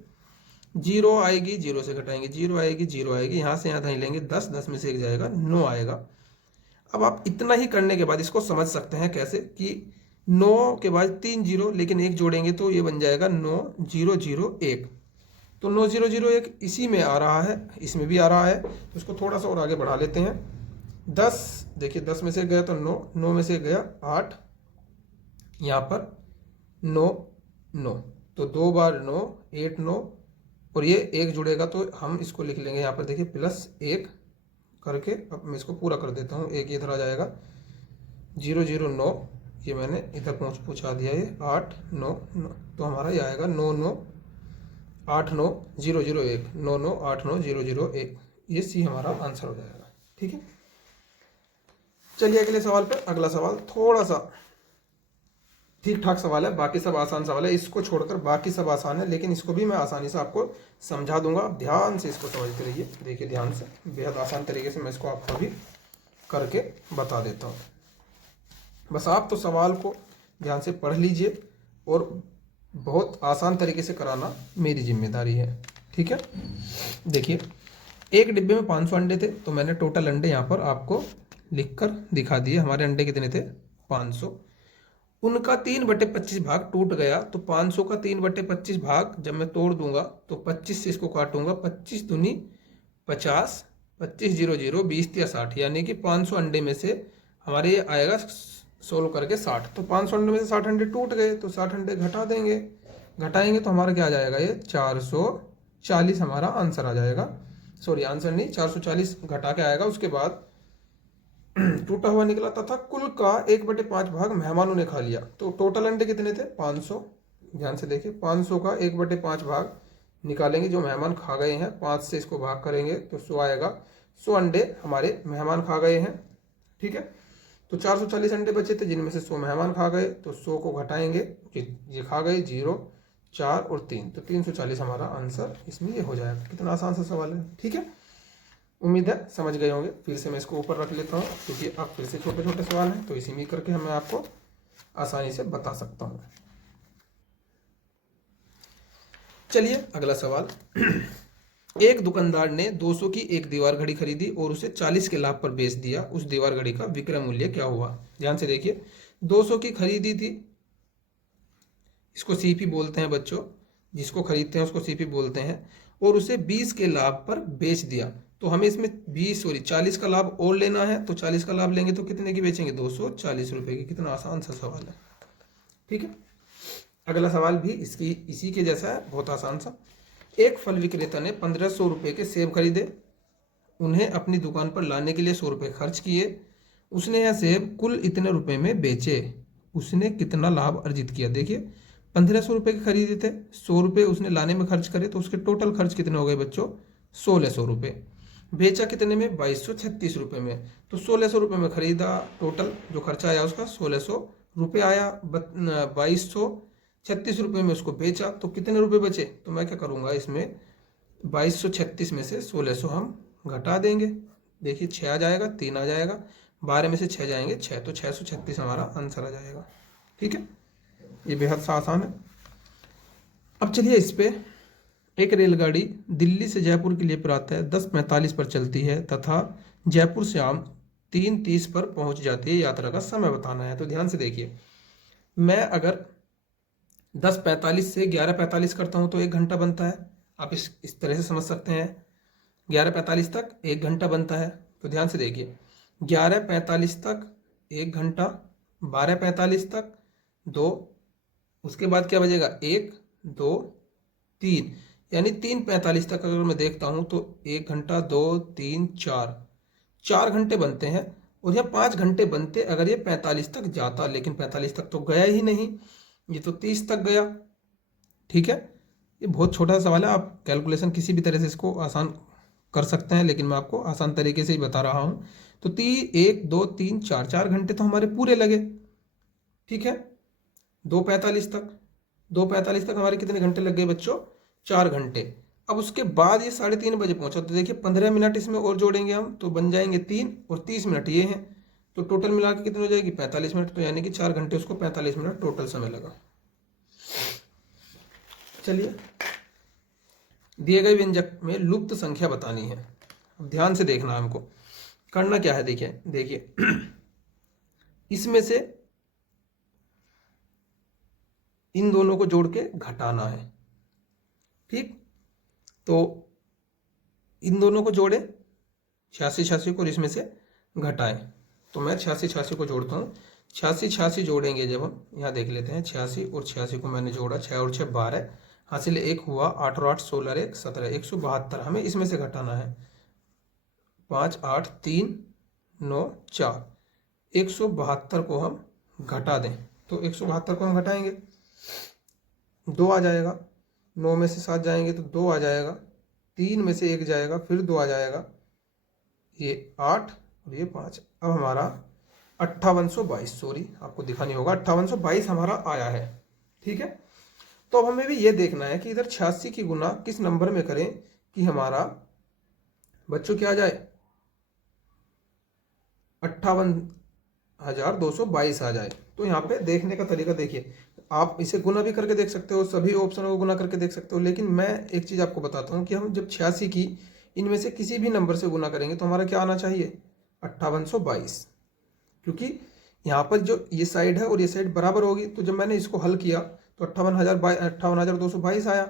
0 आएगी, 0 से घटाएंगे, 0 आएगी, 0 आएगी, यहाँ से यहाँ धन लेंगे, 10 10 में से 1 जाएगा, 9 आएगा। अब आप इतना ही करने के बाद इसको समझ सकते हैं कैसे, कि 9 के बाद 3 0, लेकिन 1 जोड़ेंगे तो ये बन जाएगा 9 0 0 1। तो 9001 इसी में आ रहा है, इसमें भी आ रहा है, तो इसको थोड़ा सा और आगे बढ़ा लेते हैं। 10, देखिए 10 में से गया तो 9, 9 में से गया 8, यहाँ पर 9 9, तो 2 बार 9 8 9, और ये एक जुड़ेगा तो हम इसको लिख लेंगे यहाँ पर, देखिए +1 करके। अब मैं इसको पूरा कर देता हूँ, एक इधर आ जाएगा 009, ये मैंने इधर पहुँचा दिया, ये 8 9 9, तो हमारा ये आएगा 9 9 8 9 0 0 1, 9 9 8 9 0 0 1, ये सी हमारा आंसर हो जाएगा। ठीक है, चलिए अगले सवाल पर। अगला सवाल थोड़ा सा ठीक ठाक सवाल है, बाकी सब आसान सवाल है, इसको छोड़कर बाकी सब आसान है, लेकिन इसको भी मैं आसानी से आपको समझा दूंगा। आप ध्यान से इसको समझते रहिए, देखिए ध्यान से, बेहद आसान तरीके से मैं इसको आपको अभी करके बता देता हूँ। बस आप तो सवाल को ध्यान से पढ़ लीजिए, और बहुत आसान तरीके से कराना मेरी जिम्मेदारी है। ठीक है, देखिए एक डिब्बे में 500 अंडे थे, तो मैंने टोटल अंडे यहाँ पर आपको लिख कर दिखा दिए। हमारे अंडे कितने थे? 500। उनका 3/25 भाग टूट गया, तो 500 का 3/25 भाग जब मैं तोड़ दूंगा तो 25 से इसको काटूंगा, 25 दूनी 50, 25 0 0 20 या 60, यानी कि 500 अंडे में से हमारे ये आएगा सोल्व करके 60। तो 500 अंडे में से 60 अंडे टूट गए, तो 60 अंडे घटा देंगे, घटाएंगे तो हमारा क्या आ जाएगा, ये 440 हमारा आंसर आ जाएगा। सॉरी आंसर नहीं, 440 घटा के आएगा। उसके बाद टूटा हुआ निकला तथा कुल का 1/5 भाग मेहमानों ने खा लिया। तो टोटल अंडे कितने थे? 500। ध्यान से देखिए, 500 का 1/5 भाग निकालेंगे, जो मेहमान खा गए हैं, 5 से इसको भाग करेंगे तो 100 आएगा। 100 अंडे हमारे मेहमान खा गए हैं। ठीक है, तो 440 अंडे बचे थे, जिनमें से 100 मेहमान खा गए, तो 100 को घटाएंगे, ये खा गए 0 4 और 3, तो 340 हमारा आंसर इसमें ये हो जाएगा। कितना आसान सा सवाल है। ठीक है, उम्मीद है समझ गए होंगे। फिर से मैं इसको ऊपर रख लेता हूँ, क्योंकि अब फिर से छोटे छोटे सवाल हैं, तो इसी में करके मैं आपको आसानी से बता सकता हूँ। चलिए अगला सवाल। एक दुकानदार ने 200 की एक दीवार घड़ी खरीदी और उसे 40 के लाभ पर बेच दिया। उस दीवार घड़ी का विक्रय मूल्य क्या हुआ? ध्यान से देखिए, 200 की खरीदी थी, इसको सीपी बोलते हैं बच्चों, जिसको खरीदते हैं उसको सीपी बोलते हैं, और उसे 20 के लाभ पर बेच दिया। तो हमें इसमें 40 का लाभ और लेना है, तो 40 का लाभ लेंगे तो कितने की बेचेंगे? 240 रुपए की। कितना आसान सा सवाल है। ठीक है, अगला सवाल भी इसी के जैसा है, बहुत आसान सा। एक फल विक्रेता ने 1500 रुपए के सेब खरीदे, उन्हें अपनी दुकान पर लाने के लिए 100 रुपए खर्च किए। उसने यह सेब कुल इतने रुपए में बेचे, उसने कितना लाभ अर्जित किया? देखिए 1500 रुपए के खरीदे थे, 100 रुपए उसने लाने में खर्च करे, तो उसके टोटल खर्च कितने हो गए बच्चों? 1600 रुपए। बेचा कितने में? 2236 रुपए में। तो 1600 रुपए में खरीदा, टोटल जो खर्चा आया उसका 1600 रुपये आया। 2236 रुपये में उसको बेचा, तो कितने रुपए बचे? तो मैं क्या करूँगा, इसमें 2236 में से 1600 हम घटा देंगे। देखिए 6 आ जाएगा, 3 आ जाएगा, 12 में से 6 जाएंगे 6, तो 636 हमारा आंसर आ जाएगा। ठीक है, ये बेहद सा आसान है। अब चलिए इस पे, एक रेलगाड़ी दिल्ली से जयपुर के लिए प्रातः 10:45 पर चलती है तथा जयपुर शाम 3:30 पर पहुंच जाती है। यात्रा का समय बताना है। तो ध्यान से देखिए, मैं अगर 10:45 से 11:45 करता हूं तो 1 घंटा बनता है। आप इस तरह से समझ सकते हैं, 11:45 तक 1 घंटा बनता है। तो ध्यान से देखिए, 11:45 तक 1 घंटा, 12:45 तक 2, उसके बाद क्या बजेगा? 1 2 3, यानी 3:45 तक अगर मैं देखता हूं तो 1 घंटा 2 3 4 घंटे बनते हैं। और यह 5 घंटे बनते अगर ये 45 तक जाता, लेकिन 45 तक तो गया ही नहीं, ये तो 30 तक गया। ठीक है, ये बहुत छोटा सा सवाल है, आप कैलकुलेशन किसी भी तरह से इसको आसान कर सकते हैं, लेकिन मैं आपको आसान तरीके से ही बता रहा हूं। तो 1 2 3 4 घंटे तो हमारे पूरे लगे। ठीक है, 2:45 तक हमारे कितने घंटे लग गए बच्चों? 4 घंटे। अब उसके बाद ये 3:30 बजे पहुंचा, तो देखिए 15 मिनट इसमें और जोड़ेंगे हम, तो बन जाएंगे 3, और 30 मिनट ये हैं, तो टोटल मिला के कितनी हो जाएगी? 45 मिनट। तो यानी कि 4 घंटे उसको 45 मिनट टोटल समय लगा। चलिए, दिए गए व्यंजक में लुप्त संख्या बतानी है। अब ध्यान से देखना है हमको, करना क्या है। देखिए इसमें से इन दोनों को जोड़ के घटाना है। ठीक, तो इन दोनों को जोड़ें 86 को, और इसमें से घटाएं। तो मैं 86 को जोड़ता हूँ। 86 जोड़ेंगे जब हम, यहाँ देख लेते हैं, 86 और 86 को मैंने जोड़ा, 6 और 6 12, हासिल 1 हुआ, 8 और 8 16, 1 17, 172 हमें इसमें से घटाना है। 5 8 3 9 4, 172 को हम घटा दें तो 172 को हम घटाएंगे, 2 आ जाएगा, 9 में से 7 जाएंगे तो 2 आ जाएगा, 3 में से 1 जाएगा फिर 2 आ जाएगा, ये 8 और ये 5। अब हमारा 5822, सॉरी आपको दिखानी होगा, 5822 हमारा आया है। ठीक है, तो अब हमें भी ये देखना है कि इधर 86 की गुना किस नंबर में करें कि हमारा बच्चों क्या आ जाए, 58,222 आ जाए। तो यहाँ पे देखने का तरीका देखिए, आप इसे गुना भी करके देख सकते हो, सभी ऑप्शनों को गुना करके देख सकते हो, लेकिन मैं एक चीज़ आपको बताता हूँ कि हम जब 86 की इनमें से किसी भी नंबर से गुना करेंगे तो हमारा क्या आना चाहिए, 5822, क्योंकि यहाँ पर जो ये साइड है और ये साइड बराबर होगी। तो जब मैंने इसको हल किया तो 58,222 आया,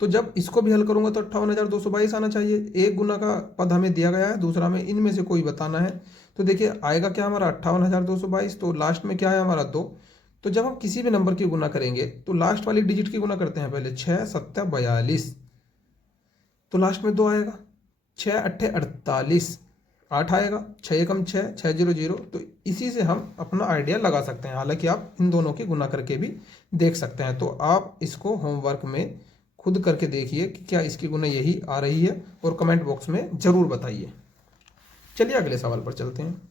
तो जब इसको भी हल करूंगा तो 58,222 आना चाहिए। एक गुना का पद हमें दिया गया है, दूसरा हमें इनमें से कोई बताना है। तो देखिए आएगा क्या हमारा 58,222, तो लास्ट में क्या है हमारा 2। तो जब हम किसी भी नंबर की गुना करेंगे तो लास्ट वाली डिजिट की गुना करते हैं पहले, 6 7 42, तो लास्ट में 2 आएगा, 6 8 48, 8 आएगा, 6 एकम 6, 6 0 0। तो इसी से हम अपना आइडिया लगा सकते हैं। हालांकि आप इन दोनों की गुना करके भी देख सकते हैं। तो आप इसको होमवर्क में खुद करके देखिए कि क्या इसकी गुना यही आ रही है, और कमेंट बॉक्स में ज़रूर बताइए। चलिए अगले सवाल पर चलते हैं।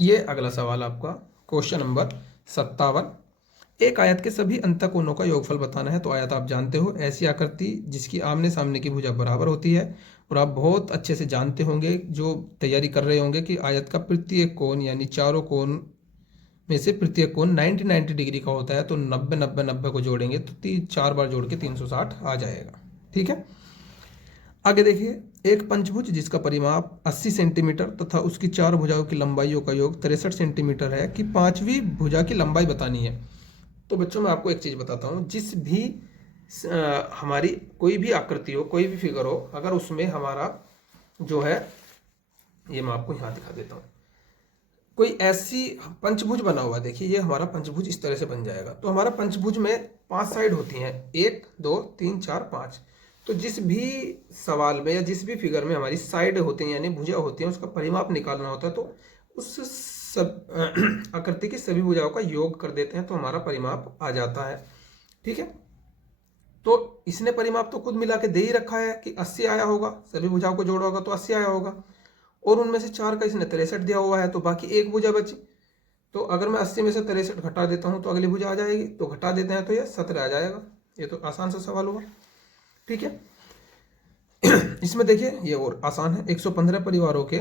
ये अगला सवाल आपका क्वेश्चन नंबर 57। एक आयत के सभी अंतःकोणों का योगफल बताना है। तो आयत आप जानते हो, ऐसी आकृति जिसकी आमने सामने की भुजा बराबर होती है। और आप बहुत अच्छे से जानते होंगे, जो तैयारी कर रहे होंगे, कि आयत का प्रत्येक कोण यानी चारों कोण में से प्रत्येक कोण 90 डिग्री का होता है। तो 90 90 90 को जोड़ेंगे तो 4 बार जोड़ के 360 आ जाएगा। ठीक है, आगे देखिए, एक पंचभुज जिसका परिमाप 80 सेंटीमीटर तथा उसकी 4 भुजाओं की लंबाइयों का योग 63 सेंटीमीटर है कि पांचवी भुजा की लंबाई बतानी है। तो बच्चों मैं आपको एक चीज़ बताता हूँ, जिस भी हमारी कोई भी आकृति हो, कोई भी फिगर हो, अगर उसमें हमारा जो है, ये मैं आपको यहाँ दिखा देता हूँ, कोई ऐसी पंचभुज बना हुआ, देखिए ये हमारा पंचभुज इस तरह से बन जाएगा। तो हमारा पंचभुज में 5 साइड होती हैं, 1 2 3 4 5। तो जिस भी सवाल में या जिस भी फिगर में हमारी साइड होती हैं यानी भुजा होती हैं, उसका परिमाप निकालना होता है, तो उस सब आकृति की सभी भुजाओं का योग कर देते हैं तो हमारा परिमाप आ जाता है। ठीक है, तो इसने परिमाप तो खुद मिला के दे ही रखा है कि 80 आया होगा, सभी भुजाओं को जोड़ा होगा तो 80 आया होगा, और उनमें से 4 का इसने 63 दिया हुआ है, तो बाकी एक भुजा बची। तो अगर मैं 80 में से 63 घटा देता हूं तो अगली भुजा आ जाएगी, तो घटा देते हैं तो ये 17 आ जाएगा। ये तो आसान सा सवाल हुआ। ठीक है, इसमें देखिए ये और आसान है। 115 परिवारों के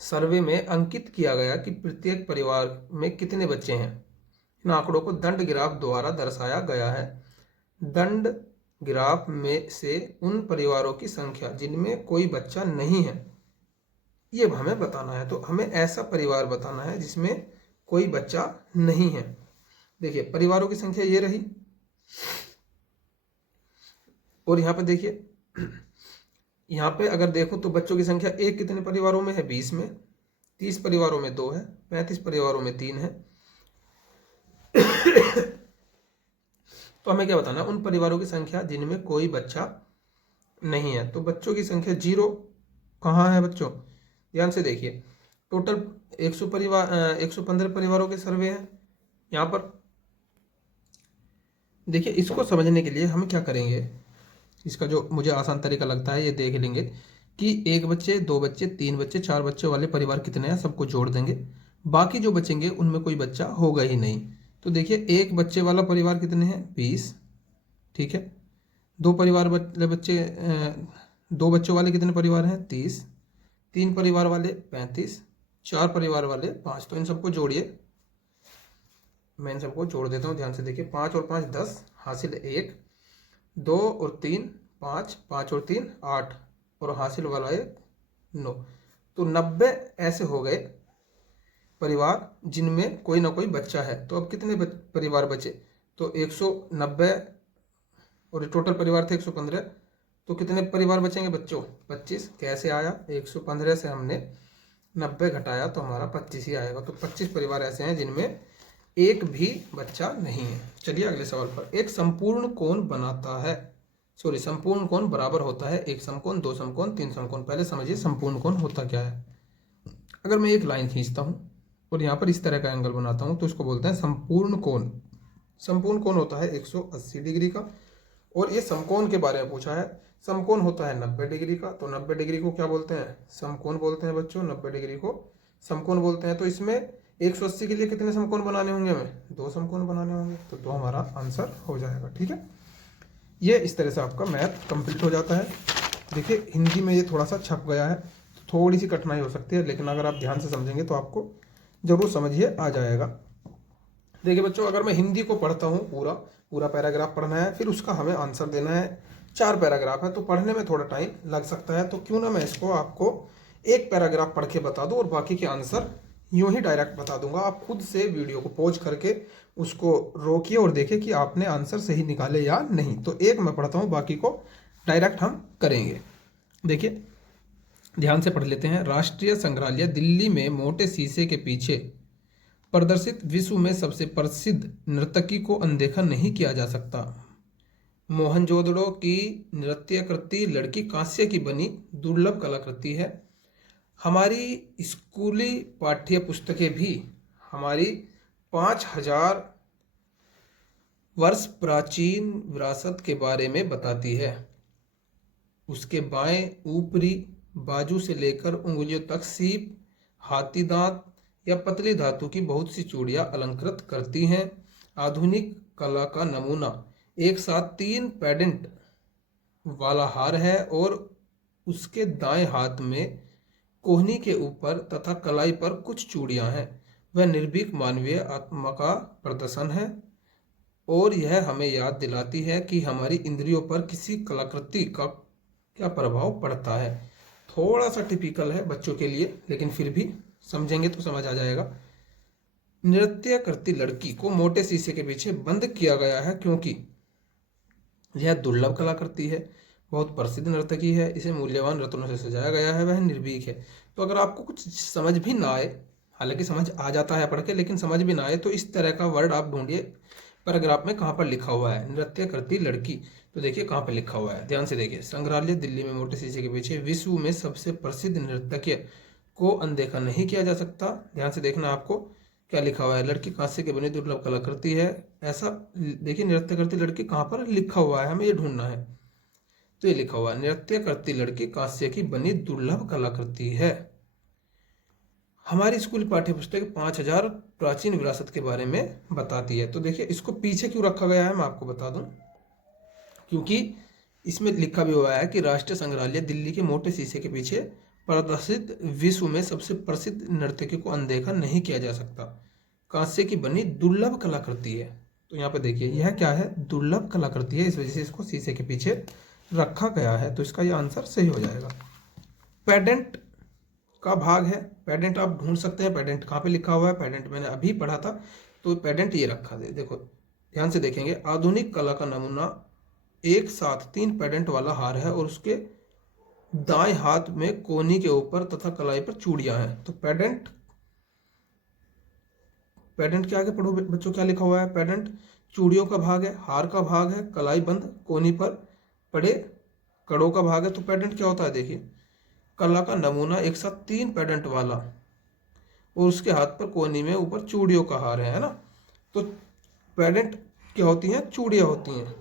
सर्वे में अंकित किया गया कि प्रत्येक परिवार में कितने बच्चे हैं। इन आंकड़ों को दंड ग्राफ द्वारा दर्शाया गया है। दंड ग्राफ में से उन परिवारों की संख्या जिनमें कोई बच्चा नहीं है, ये हमें बताना है। तो हमें ऐसा परिवार बताना है जिसमें कोई बच्चा नहीं है। देखिए परिवारों की संख्या ये रही, और यहाँ पे देखिए, यहाँ पे अगर देखो तो बच्चों की संख्या एक कितने परिवारों में है, 20 में, 30 परिवारों में 2 है, 35 परिवारों में 3 है। तो हमें क्या बताना है, उन परिवारों की संख्या जिनमें कोई बच्चा नहीं है। तो बच्चों की संख्या 0 कहाँ है बच्चों, ध्यान से देखिए। टोटल 115 परिवारों के सर्वे हैं। यहाँ पर देखिए, इसको समझने के लिए हम क्या करेंगे, इसका जो मुझे आसान तरीका लगता है ये देख लेंगे कि 1 बच्चे, 2 बच्चे, 3 बच्चे, 4 बच्चे वाले परिवार कितने हैं, सबको जोड़ देंगे। बाकी जो बचेंगे उनमें कोई बच्चा होगा ही नहीं। तो देखिए 1 बच्चे वाला परिवार कितने हैं, 20। ठीक है, 2 परिवार वाले बच्चे, 2 बच्चों वाले कितने परिवार हैं, 30। 3 परिवार वाले 35, 4 परिवार वाले 5। तो इन सबको जोड़िए, मैं इन सबको जोड़ देता हूँ, ध्यान से देखिए। 5 और 5 10, हासिल 1, 2 और 3 5, 5 और 3 8, और हासिल वाला 1 9। तो 90 ऐसे हो गए परिवार जिनमें कोई ना कोई बच्चा है। तो अब कितने परिवार बचे, तो 190 और ये टोटल परिवार थे 115। तो कितने परिवार बचेंगे बच्चों? 25। कैसे आया? 115 से हमने 90 घटाया तो हमारा 25 ही आएगा। तो 25 परिवार ऐसे हैं जिनमें एक भी बच्चा नहीं है। चलिए अगले सवाल पर। एक संपूर्ण कोण बनाता है, सॉरी, संपूर्ण कोण बराबर होता है एक समकोण, दो समकोण, तीन समकोण। पहले समझिए संपूर्ण कोण होता क्या है। अगर मैं एक लाइन खींचता हूं और यहाँ पर इस तरह का एंगल बनाता हूं तो इसको बोलते हैं संपूर्ण कोण। संपूर्ण कोण होता है 180 डिग्री का। और ये समकोण के बारे में पूछा है। समकोण होता है 90 डिग्री का। तो 90 डिग्री को क्या बोलते हैं? समकोण बोलते हैं बच्चों। 90 डिग्री को समकोण बोलते हैं। तो इसमें 180 के लिए कितने समकोण बनाने होंगे हमें? 2 समकोण बनाने होंगे। तो 2 हमारा आंसर हो जाएगा। ठीक है, ये इस तरह से आपका मैथ कंप्लीट हो जाता है। देखिए हिंदी में ये थोड़ा सा छप गया है, थोड़ी सी कठिनाई हो सकती है, लेकिन अगर आप ध्यान से समझेंगे तो आपको जरूर समझिए आ जाएगा। देखिए बच्चों, अगर मैं हिंदी को पढ़ता हूँ, पूरा पूरा पैराग्राफ पढ़ना है, फिर उसका हमें आंसर देना है। 4 पैराग्राफ है तो पढ़ने में थोड़ा टाइम लग सकता है। तो क्यों ना मैं इसको आपको एक पैराग्राफ पढ़ के बता दूं और बाकी के आंसर यूं ही डायरेक्ट बता दूंगा। आप खुद से वीडियो को पॉज करके उसको रोकिए और देखिए कि आपने आंसर सही निकाले या नहीं। तो एक मैं पढ़ता हूँ, बाकी को डायरेक्ट हम करेंगे। देखिए ध्यान से पढ़ लेते हैं। राष्ट्रीय संग्रहालय दिल्ली में मोटे शीशे के पीछे प्रदर्शित विश्व में सबसे प्रसिद्ध नर्तकी को अनदेखा नहीं किया जा सकता। मोहनजोदड़ो की नृत्य कृति लड़की कांस्य की बनी दुर्लभ कलाकृति है। हमारी स्कूली पाठ्य पुस्तकें भी हमारी 5000 वर्ष प्राचीन विरासत के बारे में बताती है। उसके बाएं ऊपरी बाजू से लेकर उंगलियों तक सीप, हाथी दांत या पतली धातु की बहुत सी चूड़ियां अलंकृत करती हैं। आधुनिक कला का नमूना एक साथ 3 पेंडेंट वाला हार है और उसके दाएं हाथ में कोहनी के ऊपर तथा कलाई पर कुछ चूड़ियां हैं। वह निर्भीक मानवीय आत्मा का प्रदर्शन है और यह हमें याद दिलाती है कि हमारी इंद्रियों पर किसी कलाकृति का क्या प्रभाव पड़ता है। थोड़ा सा टिपिकल है बच्चों के लिए, लेकिन फिर भी समझेंगे तो समझ आ जाएगा। नृत्य करती लड़की को मोटे शीशे के पीछे बंद किया गया है क्योंकि यह दुर्लभ कलाकृति है, बहुत प्रसिद्ध नर्तकी है, इसे मूल्यवान रत्नों से सजाया गया है, वह निर्भीक है। तो अगर आपको कुछ समझ भी ना आए, हालांकि समझ आ जाता है पढ़ के, लेकिन समझ भी ना आए तो इस तरह का वर्ड आप ढूंढिए पैराग्राफ में कहाँ पर लिखा हुआ है नृत्य करती लड़की। तो देखिए कहाँ पर लिखा हुआ है, ध्यान से देखिए। संग्रहालय दिल्ली में मोटे शीशे के पीछे विश्व में सबसे प्रसिद्ध नर्तकी को अनदेखा नहीं किया जा सकता। ध्यान से देखना आपको क्या लिखा हुआ है। लड़की कांस्य की बनी दुर्लभ कलाकृति है, ऐसा देखिए। नृत्य करती लड़की कहाँ पर लिखा हुआ है, हमें ये ढूंढना है। तो ये लिखा हुआ है नृत्य करती लड़की कांस्य की बनी दुर्लभ कलाकृति है। हमारी स्कूल पाठ्य पुस्तक 5000 प्राचीन विरासत के बारे में बताती है। तो देखिए इसको पीछे क्यों रखा गया है मैं आपको बता दूं, क्योंकि इसमें लिखा भी हुआ है कि राष्ट्रीय संग्रहालय दिल्ली के मोटे शीशे के पीछे प्रदर्शित विश्व में सबसे प्रसिद्ध नर्तकी को अनदेखा नहीं किया जा सकता। कांस्य की बनी दुर्लभ कलाकृति है। तो यहाँ पे देखिए यह क्या है, दुर्लभ कलाकृति है, इस वजह से इसको शीशे के पीछे रखा गया है। तो इसका ये आंसर सही हो जाएगा। पेडेंट का भाग है। पेडेंट आप ढूंढ सकते हैं, पेडेंट कहाँ पे लिखा हुआ है। पेडेंट मैंने अभी पढ़ा था, तो पेडेंट ये रखा है। देखो ध्यान से देखेंगे, आधुनिक कला का नमूना एक साथ 3 पेडेंट वाला हार है और उसके दाएं हाथ में कोहनी के ऊपर तथा कलाई पर चूड़ियां हैं। तो पेडेंट, पेडेंट के आगे पढ़ो बच्चों क्या लिखा हुआ है। पेडेंट चूड़ियों का भाग है, हार का भाग है, कलाई बंद कोहनी पर पड़े कड़ों का भाग है। तो पेडेंट क्या होता है, देखिए कला का नमूना एक साथ 3 पेडेंट वाला और उसके हाथ पर कोहनी में ऊपर चूड़ियों का हार है ना। तो पेडेंट क्या होती हैं, चूड़ियां होती हैं।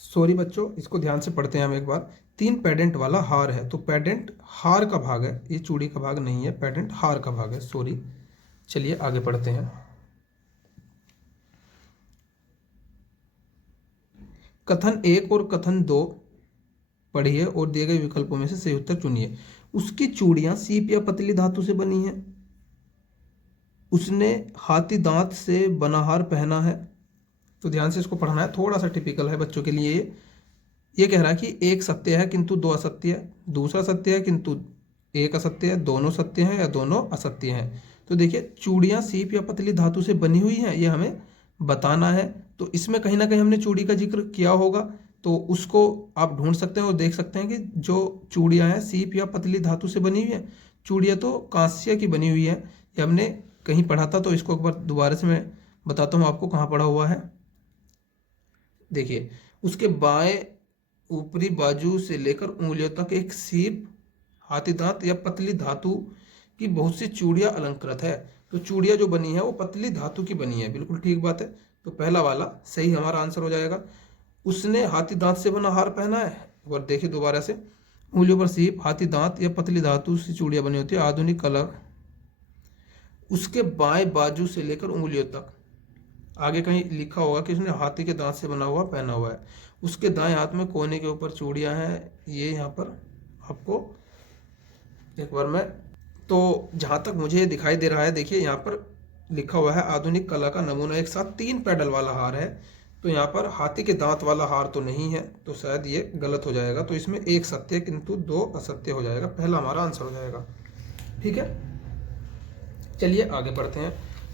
सॉरी बच्चों, इसको ध्यान से पढ़ते हैं हम एक बार। 3 पेडेंट वाला हार है, तो पेडेंट हार का भाग है, ये चूड़ी का भाग नहीं है, पेडेंट हार का भाग है, सॉरी। चलिए आगे पढ़ते हैं। कथन 1 और कथन 2 पढ़िए और दिए गए विकल्पों में से सही उत्तर चुनिए। उसकी चूड़ियां सीप या पतली धातु से बनी हैं। उसने हाथी दांत से बना हार पहना है। तो ध्यान से इसको पढ़ना है, थोड़ा सा टिपिकल है बच्चों के लिए। ये कह रहा है कि एक सत्य है किंतु 2 असत्य है, दूसरा सत्य है किंतु एक असत्य है, दोनों सत्य हैं या दोनों असत्य हैं। तो देखिए चूड़ियाँ सीप या पतली धातु से बनी हुई हैं, ये हमें बताना है। तो इसमें कहीं ना कहीं हमने चूड़ी का जिक्र किया होगा, तो उसको आप ढूंढ सकते हैं और देख सकते हैं कि जो चूड़ियाँ हैं सीप या पतली धातु से बनी हुई हैं। चूड़ियाँ तो कांस्य की बनी हुई है, ये हमने कहीं पढ़ा था, तो इसको एक बार दोबारा से मैं बताता हूँ आपको कहाँ पढ़ा हुआ है। देखिए उसके बाएं ऊपरी बाजू से लेकर उंगलियों तक एक सीप, हाथी दांत या पतली धातु की बहुत सी चूड़ियाँ अलंकृत है। तो चूड़ियाँ जो बनी है वो पतली धातु की बनी है, बिल्कुल ठीक बात है। तो पहला वाला सही हमारा आंसर हो जाएगा। उसने हाथी दांत से बना हार पहना है। एक बार देखिए दोबारा से, उंगलियों पर सीप, हाथी दांत या पतली धातु से चूड़ियाँ बनी होती है आधुनिक कला। उसके बाएं बाजू से लेकर उंगलियों तक, आगे कहीं लिखा होगा कि उसने हाथी के दांत से बना हुआ पहना हुआ है। उसके दाएं हाथ में कोने के ऊपर चूड़ियां हैं, ये यहाँ पर आपको एक बार मैं, तो जहाँ तक मुझे दिखाई दे रहा है, देखिए यहाँ पर लिखा हुआ है आधुनिक कला का नमूना, एक साथ 3 पैडल वाला हार है। तो यहाँ पर हाथी के दांत वाला हार तो नहीं है, तो शायद ये गलत हो जाएगा। तो इसमें 1 सत्य किंतु 2 असत्य हो जाएगा, पहला हमारा आंसर हो जाएगा। ठीक है, चलिए आगे बढ़ते हैं।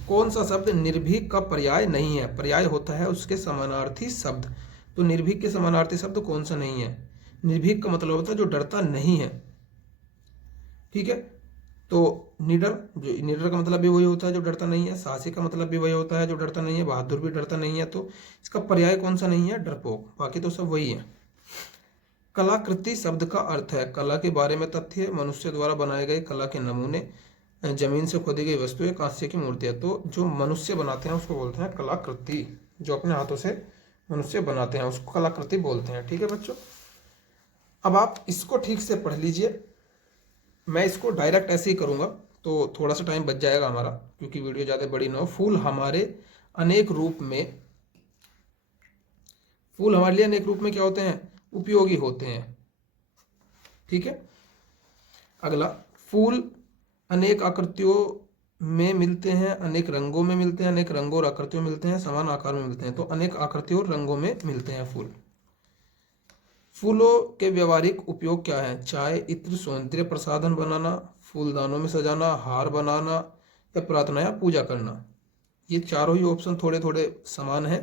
कौन सा शब्द निर्भीक का पर्याय नहीं है? पर्याय होता है उसके समानार्थी शब्द। तो निर्भीक के समानार्थी शब्द कौन सा नहीं है? निर्भीक का मतलब होता है जो डरता नहीं है। ठीक है, तो निडर, जो निडर का मतलब भी वही होता है जो डरता नहीं है। साहसी का मतलब भी वही होता है जो डरता नहीं है। बहादुर भी डरता नहीं है। तो इसका पर्याय कौन सा नहीं है? डरपोक। बाकी तो सब वही है। कलाकृति शब्द का अर्थ है कला के बारे में तथ्य, मनुष्य द्वारा बनाए गए कला के नमूने, जमीन से खोदी गई वस्तुएं, कांस्य की मूर्तियां। तो जो मनुष्य बनाते हैं उसको बोलते हैं कलाकृति। जो अपने हाथों से मनुष्य बनाते हैं उसको कलाकृति बोलते हैं। ठीक है बच्चों, अब आप इसको ठीक से पढ़ लीजिए। मैं इसको डायरेक्ट ऐसे ही करूंगा तो थोड़ा सा टाइम बच जाएगा हमारा, क्योंकि वीडियो ज़्यादा बड़ी ना हो। फूल हमारे अनेक रूप में, फूल हमारे लिए अनेक रूप में क्या होते हैं? उपयोगी होते हैं। ठीक है, अगला, फूल अनेक आकृतियों में मिलते हैं, अनेक रंगों में मिलते हैं, अनेक रंगों और आकृतियों में मिलते हैं, समान आकार में मिलते हैं। तो अनेक आकृतियों और रंगों में मिलते हैं फूल। फूलों के व्यवहारिक उपयोग क्या है? चाय, इत्र, सौंदर्य प्रसाधन बनाना, फूलदानों में सजाना, हार बनाना, या प्रार्थना या पूजा करना। ये चारों ही ऑप्शन थोड़े थोड़े समान है,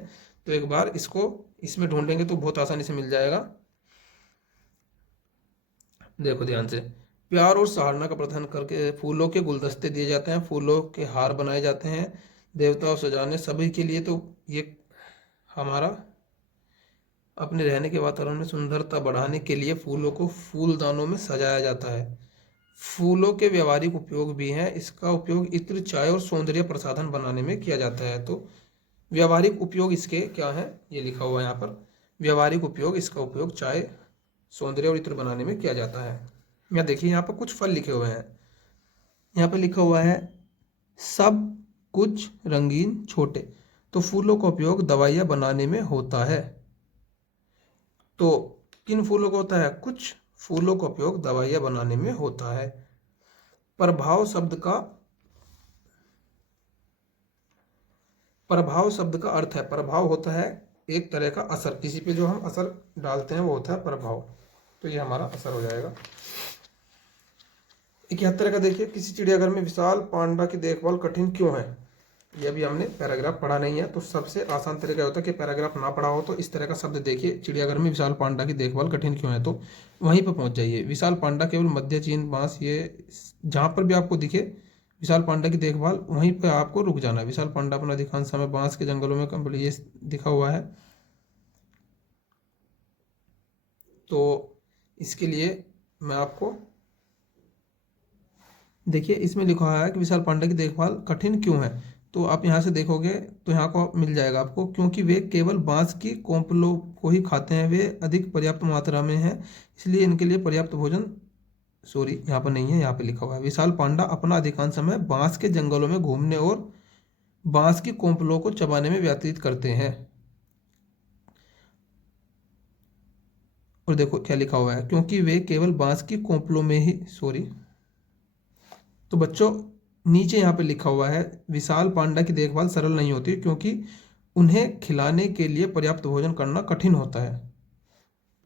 तो एक बार इसको इसमें ढूंढेंगे तो बहुत आसानी से मिल जाएगा। देखो ध्यान से, प्यार और सराहना का प्रदर्शन करके फूलों के गुलदस्ते दिए जाते हैं, फूलों के हार बनाए जाते हैं, देवताओं सजाने सभी के लिए। तो ये हमारा अपने रहने के वातावरण में सुंदरता बढ़ाने के लिए फूलों को फूलदानों में सजाया जाता है। फूलों के व्यवहारिक उपयोग भी हैं, इसका उपयोग इत्र, चाय और सौंदर्य प्रसाधन बनाने में किया जाता है। तो व्यवहारिक उपयोग इसके क्या है? ये लिखा हुआ है यहाँ पर, व्यवहारिक उपयोग, इसका उपयोग चाय, सौंदर्य और इत्र बनाने में किया जाता है। यहाँ देखिए यहाँ पर कुछ फल लिखे हुए हैं। यहाँ पे लिखा हुआ है सब कुछ रंगीन छोटे। तो फूलों का उपयोग दवाइयाँ बनाने में होता है। तो किन फूलों का होता है? कुछ फूलों का उपयोग दवाइयाँ बनाने में होता है। प्रभाव शब्द का, प्रभाव शब्द का अर्थ है, प्रभाव होता है एक तरह का असर, किसी पे जो हम असर डालते हैं वो होता है प्रभाव। तो ये हमारा असर हो जाएगा। 71 का देखिए, किसी चिड़ियाघर में विशाल पांडा की देखभाल कठिन क्यों है? ये अभी हमने पैराग्राफ पढ़ा नहीं है, तो सबसे आसान तरीका होता है कि पैराग्राफ ना पढ़ा हो तो इस तरह का शब्द देखिए, चिड़ियाघर में विशाल पांडा की देखभाल कठिन क्यों है, तो वहीं पर पहुंच जाइए। विशाल पांडा केवल मध्य चीन बांस, ये जहाँ पर भी आपको दिखे विशाल पांडा की देखभाल, वहीं पर आपको रुक जाना है। विशाल पांडा अपना अधिकांश समय बांस के जंगलों में कंप्लीट, ये दिखा हुआ है। तो इसके लिए मैं आपको, देखिए इसमें लिखा है कि विशाल पांडा की देखभाल कठिन क्यों है, तो आप यहाँ से देखोगे तो यहाँ को मिल जाएगा आपको, क्योंकि वे केवल बांस की कोंपलों को ही खाते हैं, वे अधिक पर्याप्त मात्रा में हैं, इसलिए इनके लिए पर्याप्त भोजन, सॉरी यहाँ पर नहीं है, यहाँ पे लिखा हुआ है विशाल पांडा अपना अधिकांश समय बांस के जंगलों में घूमने और बांस की कोंपलों को चबाने में व्यतीत करते हैं। और देखो क्या लिखा हुआ है, क्योंकि वे केवल बांस की कोंपलों में ही, सॉरी, तो बच्चों नीचे यहाँ पे लिखा हुआ है विशाल पांडा की देखभाल सरल नहीं होती, क्योंकि उन्हें खिलाने के लिए पर्याप्त भोजन करना कठिन होता है।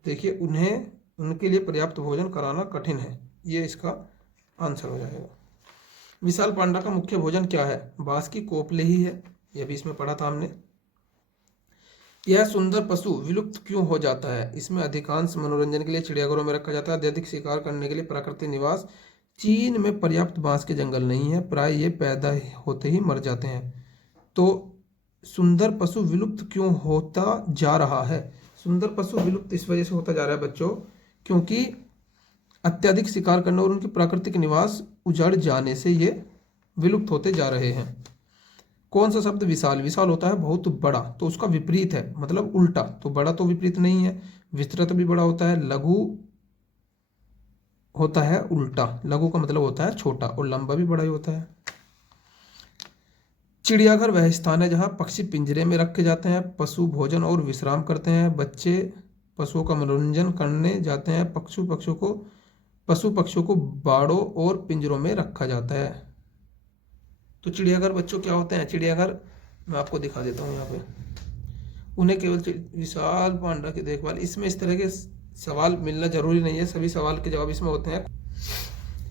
देखिए उन्हें, उनके लिए पर्याप्त भोजन कराना कठिन है, ये इसका आंसर हो जाएगा। विशाल पांडा का मुख्य भोजन क्या है? बांस की कोपले ही है, यह भी इसमें पढ़ा था हमने। यह सुंदर पशु विलुप्त क्यों हो जाता है? इसमें अधिकांश मनोरंजन के लिए चिड़ियाघरों में रखा जाता है, अत्यधिक शिकार करने के लिए प्राकृतिक निवास, चीन में पर्याप्त बांस के जंगल नहीं है, प्राय ये पैदा होते ही मर जाते हैं। तो सुंदर पशु विलुप्त क्यों होता जा रहा है? सुंदर पशु विलुप्त इस वजह से होता जा रहा है बच्चों, क्योंकि अत्यधिक शिकार करने और उनके प्राकृतिक निवास उजड़ जाने से ये विलुप्त होते जा रहे हैं। कौन सा शब्द विशाल? विशाल होता है बहुत बड़ा, तो उसका विपरीत है, मतलब उल्टा। तो बड़ा तो विपरीत नहीं है। विस्तृत भी बड़ा होता है, लघु होता है उल्टा। लघु का मतलब होता है छोटा, और लंबा भी बड़ा ही होता है। चिड़ियाघर वह स्थान है जहाँ पक्षी पिंजरे में रखे जाते हैं, पशु भोजन और विश्राम करते हैं, बच्चे पशुओं का मनोरंजन करने जाते हैं, पशु पक्षियों को बाड़ों और पिंजरों में रखा जाता है। तो चिड़ियाघर बच्चों क्या होते हैं? चिड़ियाघर मैं आपको दिखा देता हूँ यहाँ पे। उन्हें केवल विशाल पांडा की देखभाल, इसमें इस तरह के सवाल मिलना जरूरी नहीं है, सभी सवाल के जवाब इसमें होते हैं।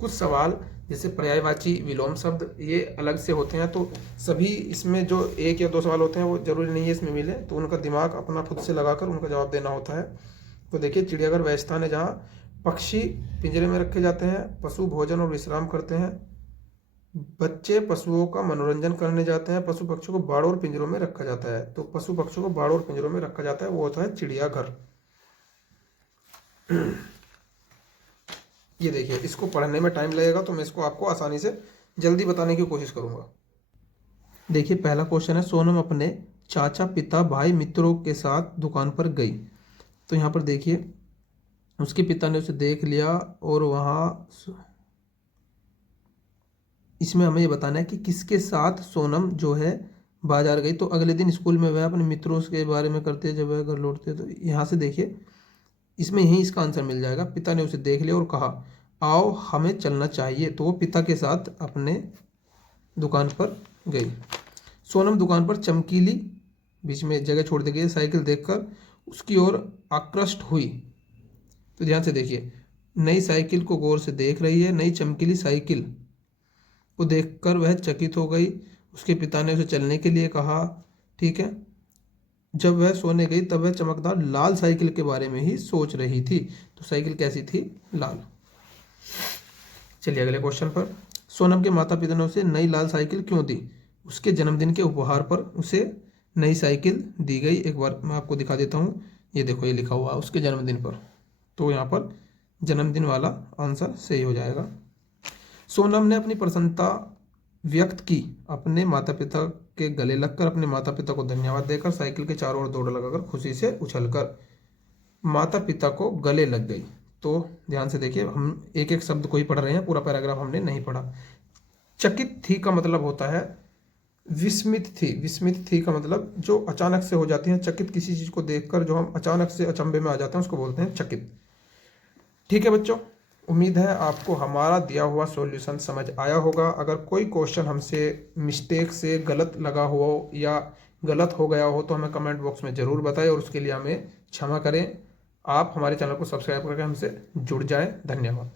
कुछ सवाल जैसे पर्यायवाची विलोम शब्द ये अलग से होते हैं, तो सभी इसमें जो एक या दो सवाल होते हैं वो जरूरी नहीं है इसमें मिले, तो उनका दिमाग अपना खुद से लगाकर उनका जवाब देना होता है। तो देखिए, चिड़ियाघर वह स्थान है जहाँ पक्षी पिंजरे में रखे जाते हैं, पशु भोजन और विश्राम करते हैं, बच्चे पशुओं का मनोरंजन करने जाते हैं, पशु पक्षियों को बाड़ों और पिंजरों में रखा जाता है। तो पशु पक्षियों को बाड़ों और पिंजरों में रखा जाता है, वो होता है चिड़ियाघर। ये देखिए, इसको पढ़ने में टाइम लगेगा, तो मैं इसको आपको आसानी से जल्दी बताने की कोशिश करूंगा। देखिए, पहला क्वेश्चन है, सोनम अपने चाचा, पिता, भाई, मित्रों के साथ दुकान पर गई। तो यहाँ पर देखिए, उसके पिता ने उसे देख लिया और वहाँ इसमें हमें ये बताना है कि किसके साथ सोनम जो है बाजार गई। तो अगले दिन स्कूल में वह अपने मित्रों के बारे में करते जब वह घर लौटते। तो यहाँ से देखिए, इसमें यही इसका आंसर मिल जाएगा। पिता ने उसे देख लिया और कहा, आओ हमें चलना चाहिए। तो वो पिता के साथ अपने दुकान पर गई। सोनम दुकान पर चमकीली, बीच में जगह छोड़ दी गई, साइकिल देखकर उसकी ओर आकृष्ट हुई। तो ध्यान से देखिए, नई साइकिल को गौर से देख रही है। नई चमकीली साइकिल को देखकर वह चकित हो गई। उसके पिता ने उसे चलने के लिए कहा। ठीक है, जब वह सोने गई तब वह चमकदार लाल साइकिल के बारे में ही सोच रही थी। तो साइकिल कैसी थी? लाल। चलिए अगले क्वेश्चन पर। सोनम के माता पिता ने उसे नई लाल साइकिल क्यों दी? उसके जन्मदिन के उपहार पर उसे नई साइकिल दी गई। एक बार मैं आपको दिखा देता हूँ, ये देखो, ये लिखा हुआ है उसके जन्मदिन पर। तो यहाँ पर जन्मदिन वाला आंसर सही हो जाएगा। सोनम ने अपनी प्रसन्नता व्यक्त की, अपने माता पिता के गले लगकर, अपने माता पिता को धन्यवाद देकर, साइकिल के चारों ओर दौड़ लगाकर, खुशी से उछलकर। माता पिता को गले लग गई। तो ध्यान से देखिए, हम एक एक शब्द को ही पढ़ रहे हैं, पूरा पैराग्राफ हमने नहीं पढ़ा। चकित थी का मतलब होता है विस्मित थी। विस्मित थी का मतलब जो अचानक से हो जाती है। चकित किसी चीज को देखकर जो हम अचानक से अचंभे में आ जाते हैं उसको बोलते हैं चकित। ठीक है बच्चों, उम्मीद है आपको हमारा दिया हुआ सॉल्यूशन समझ आया होगा। अगर कोई क्वेश्चन हमसे मिस्टेक से गलत लगा हो या गलत हो गया हो तो हमें कमेंट बॉक्स में ज़रूर बताएं, और उसके लिए हमें क्षमा करें। आप हमारे चैनल को सब्सक्राइब करके हमसे जुड़ जाएं। धन्यवाद।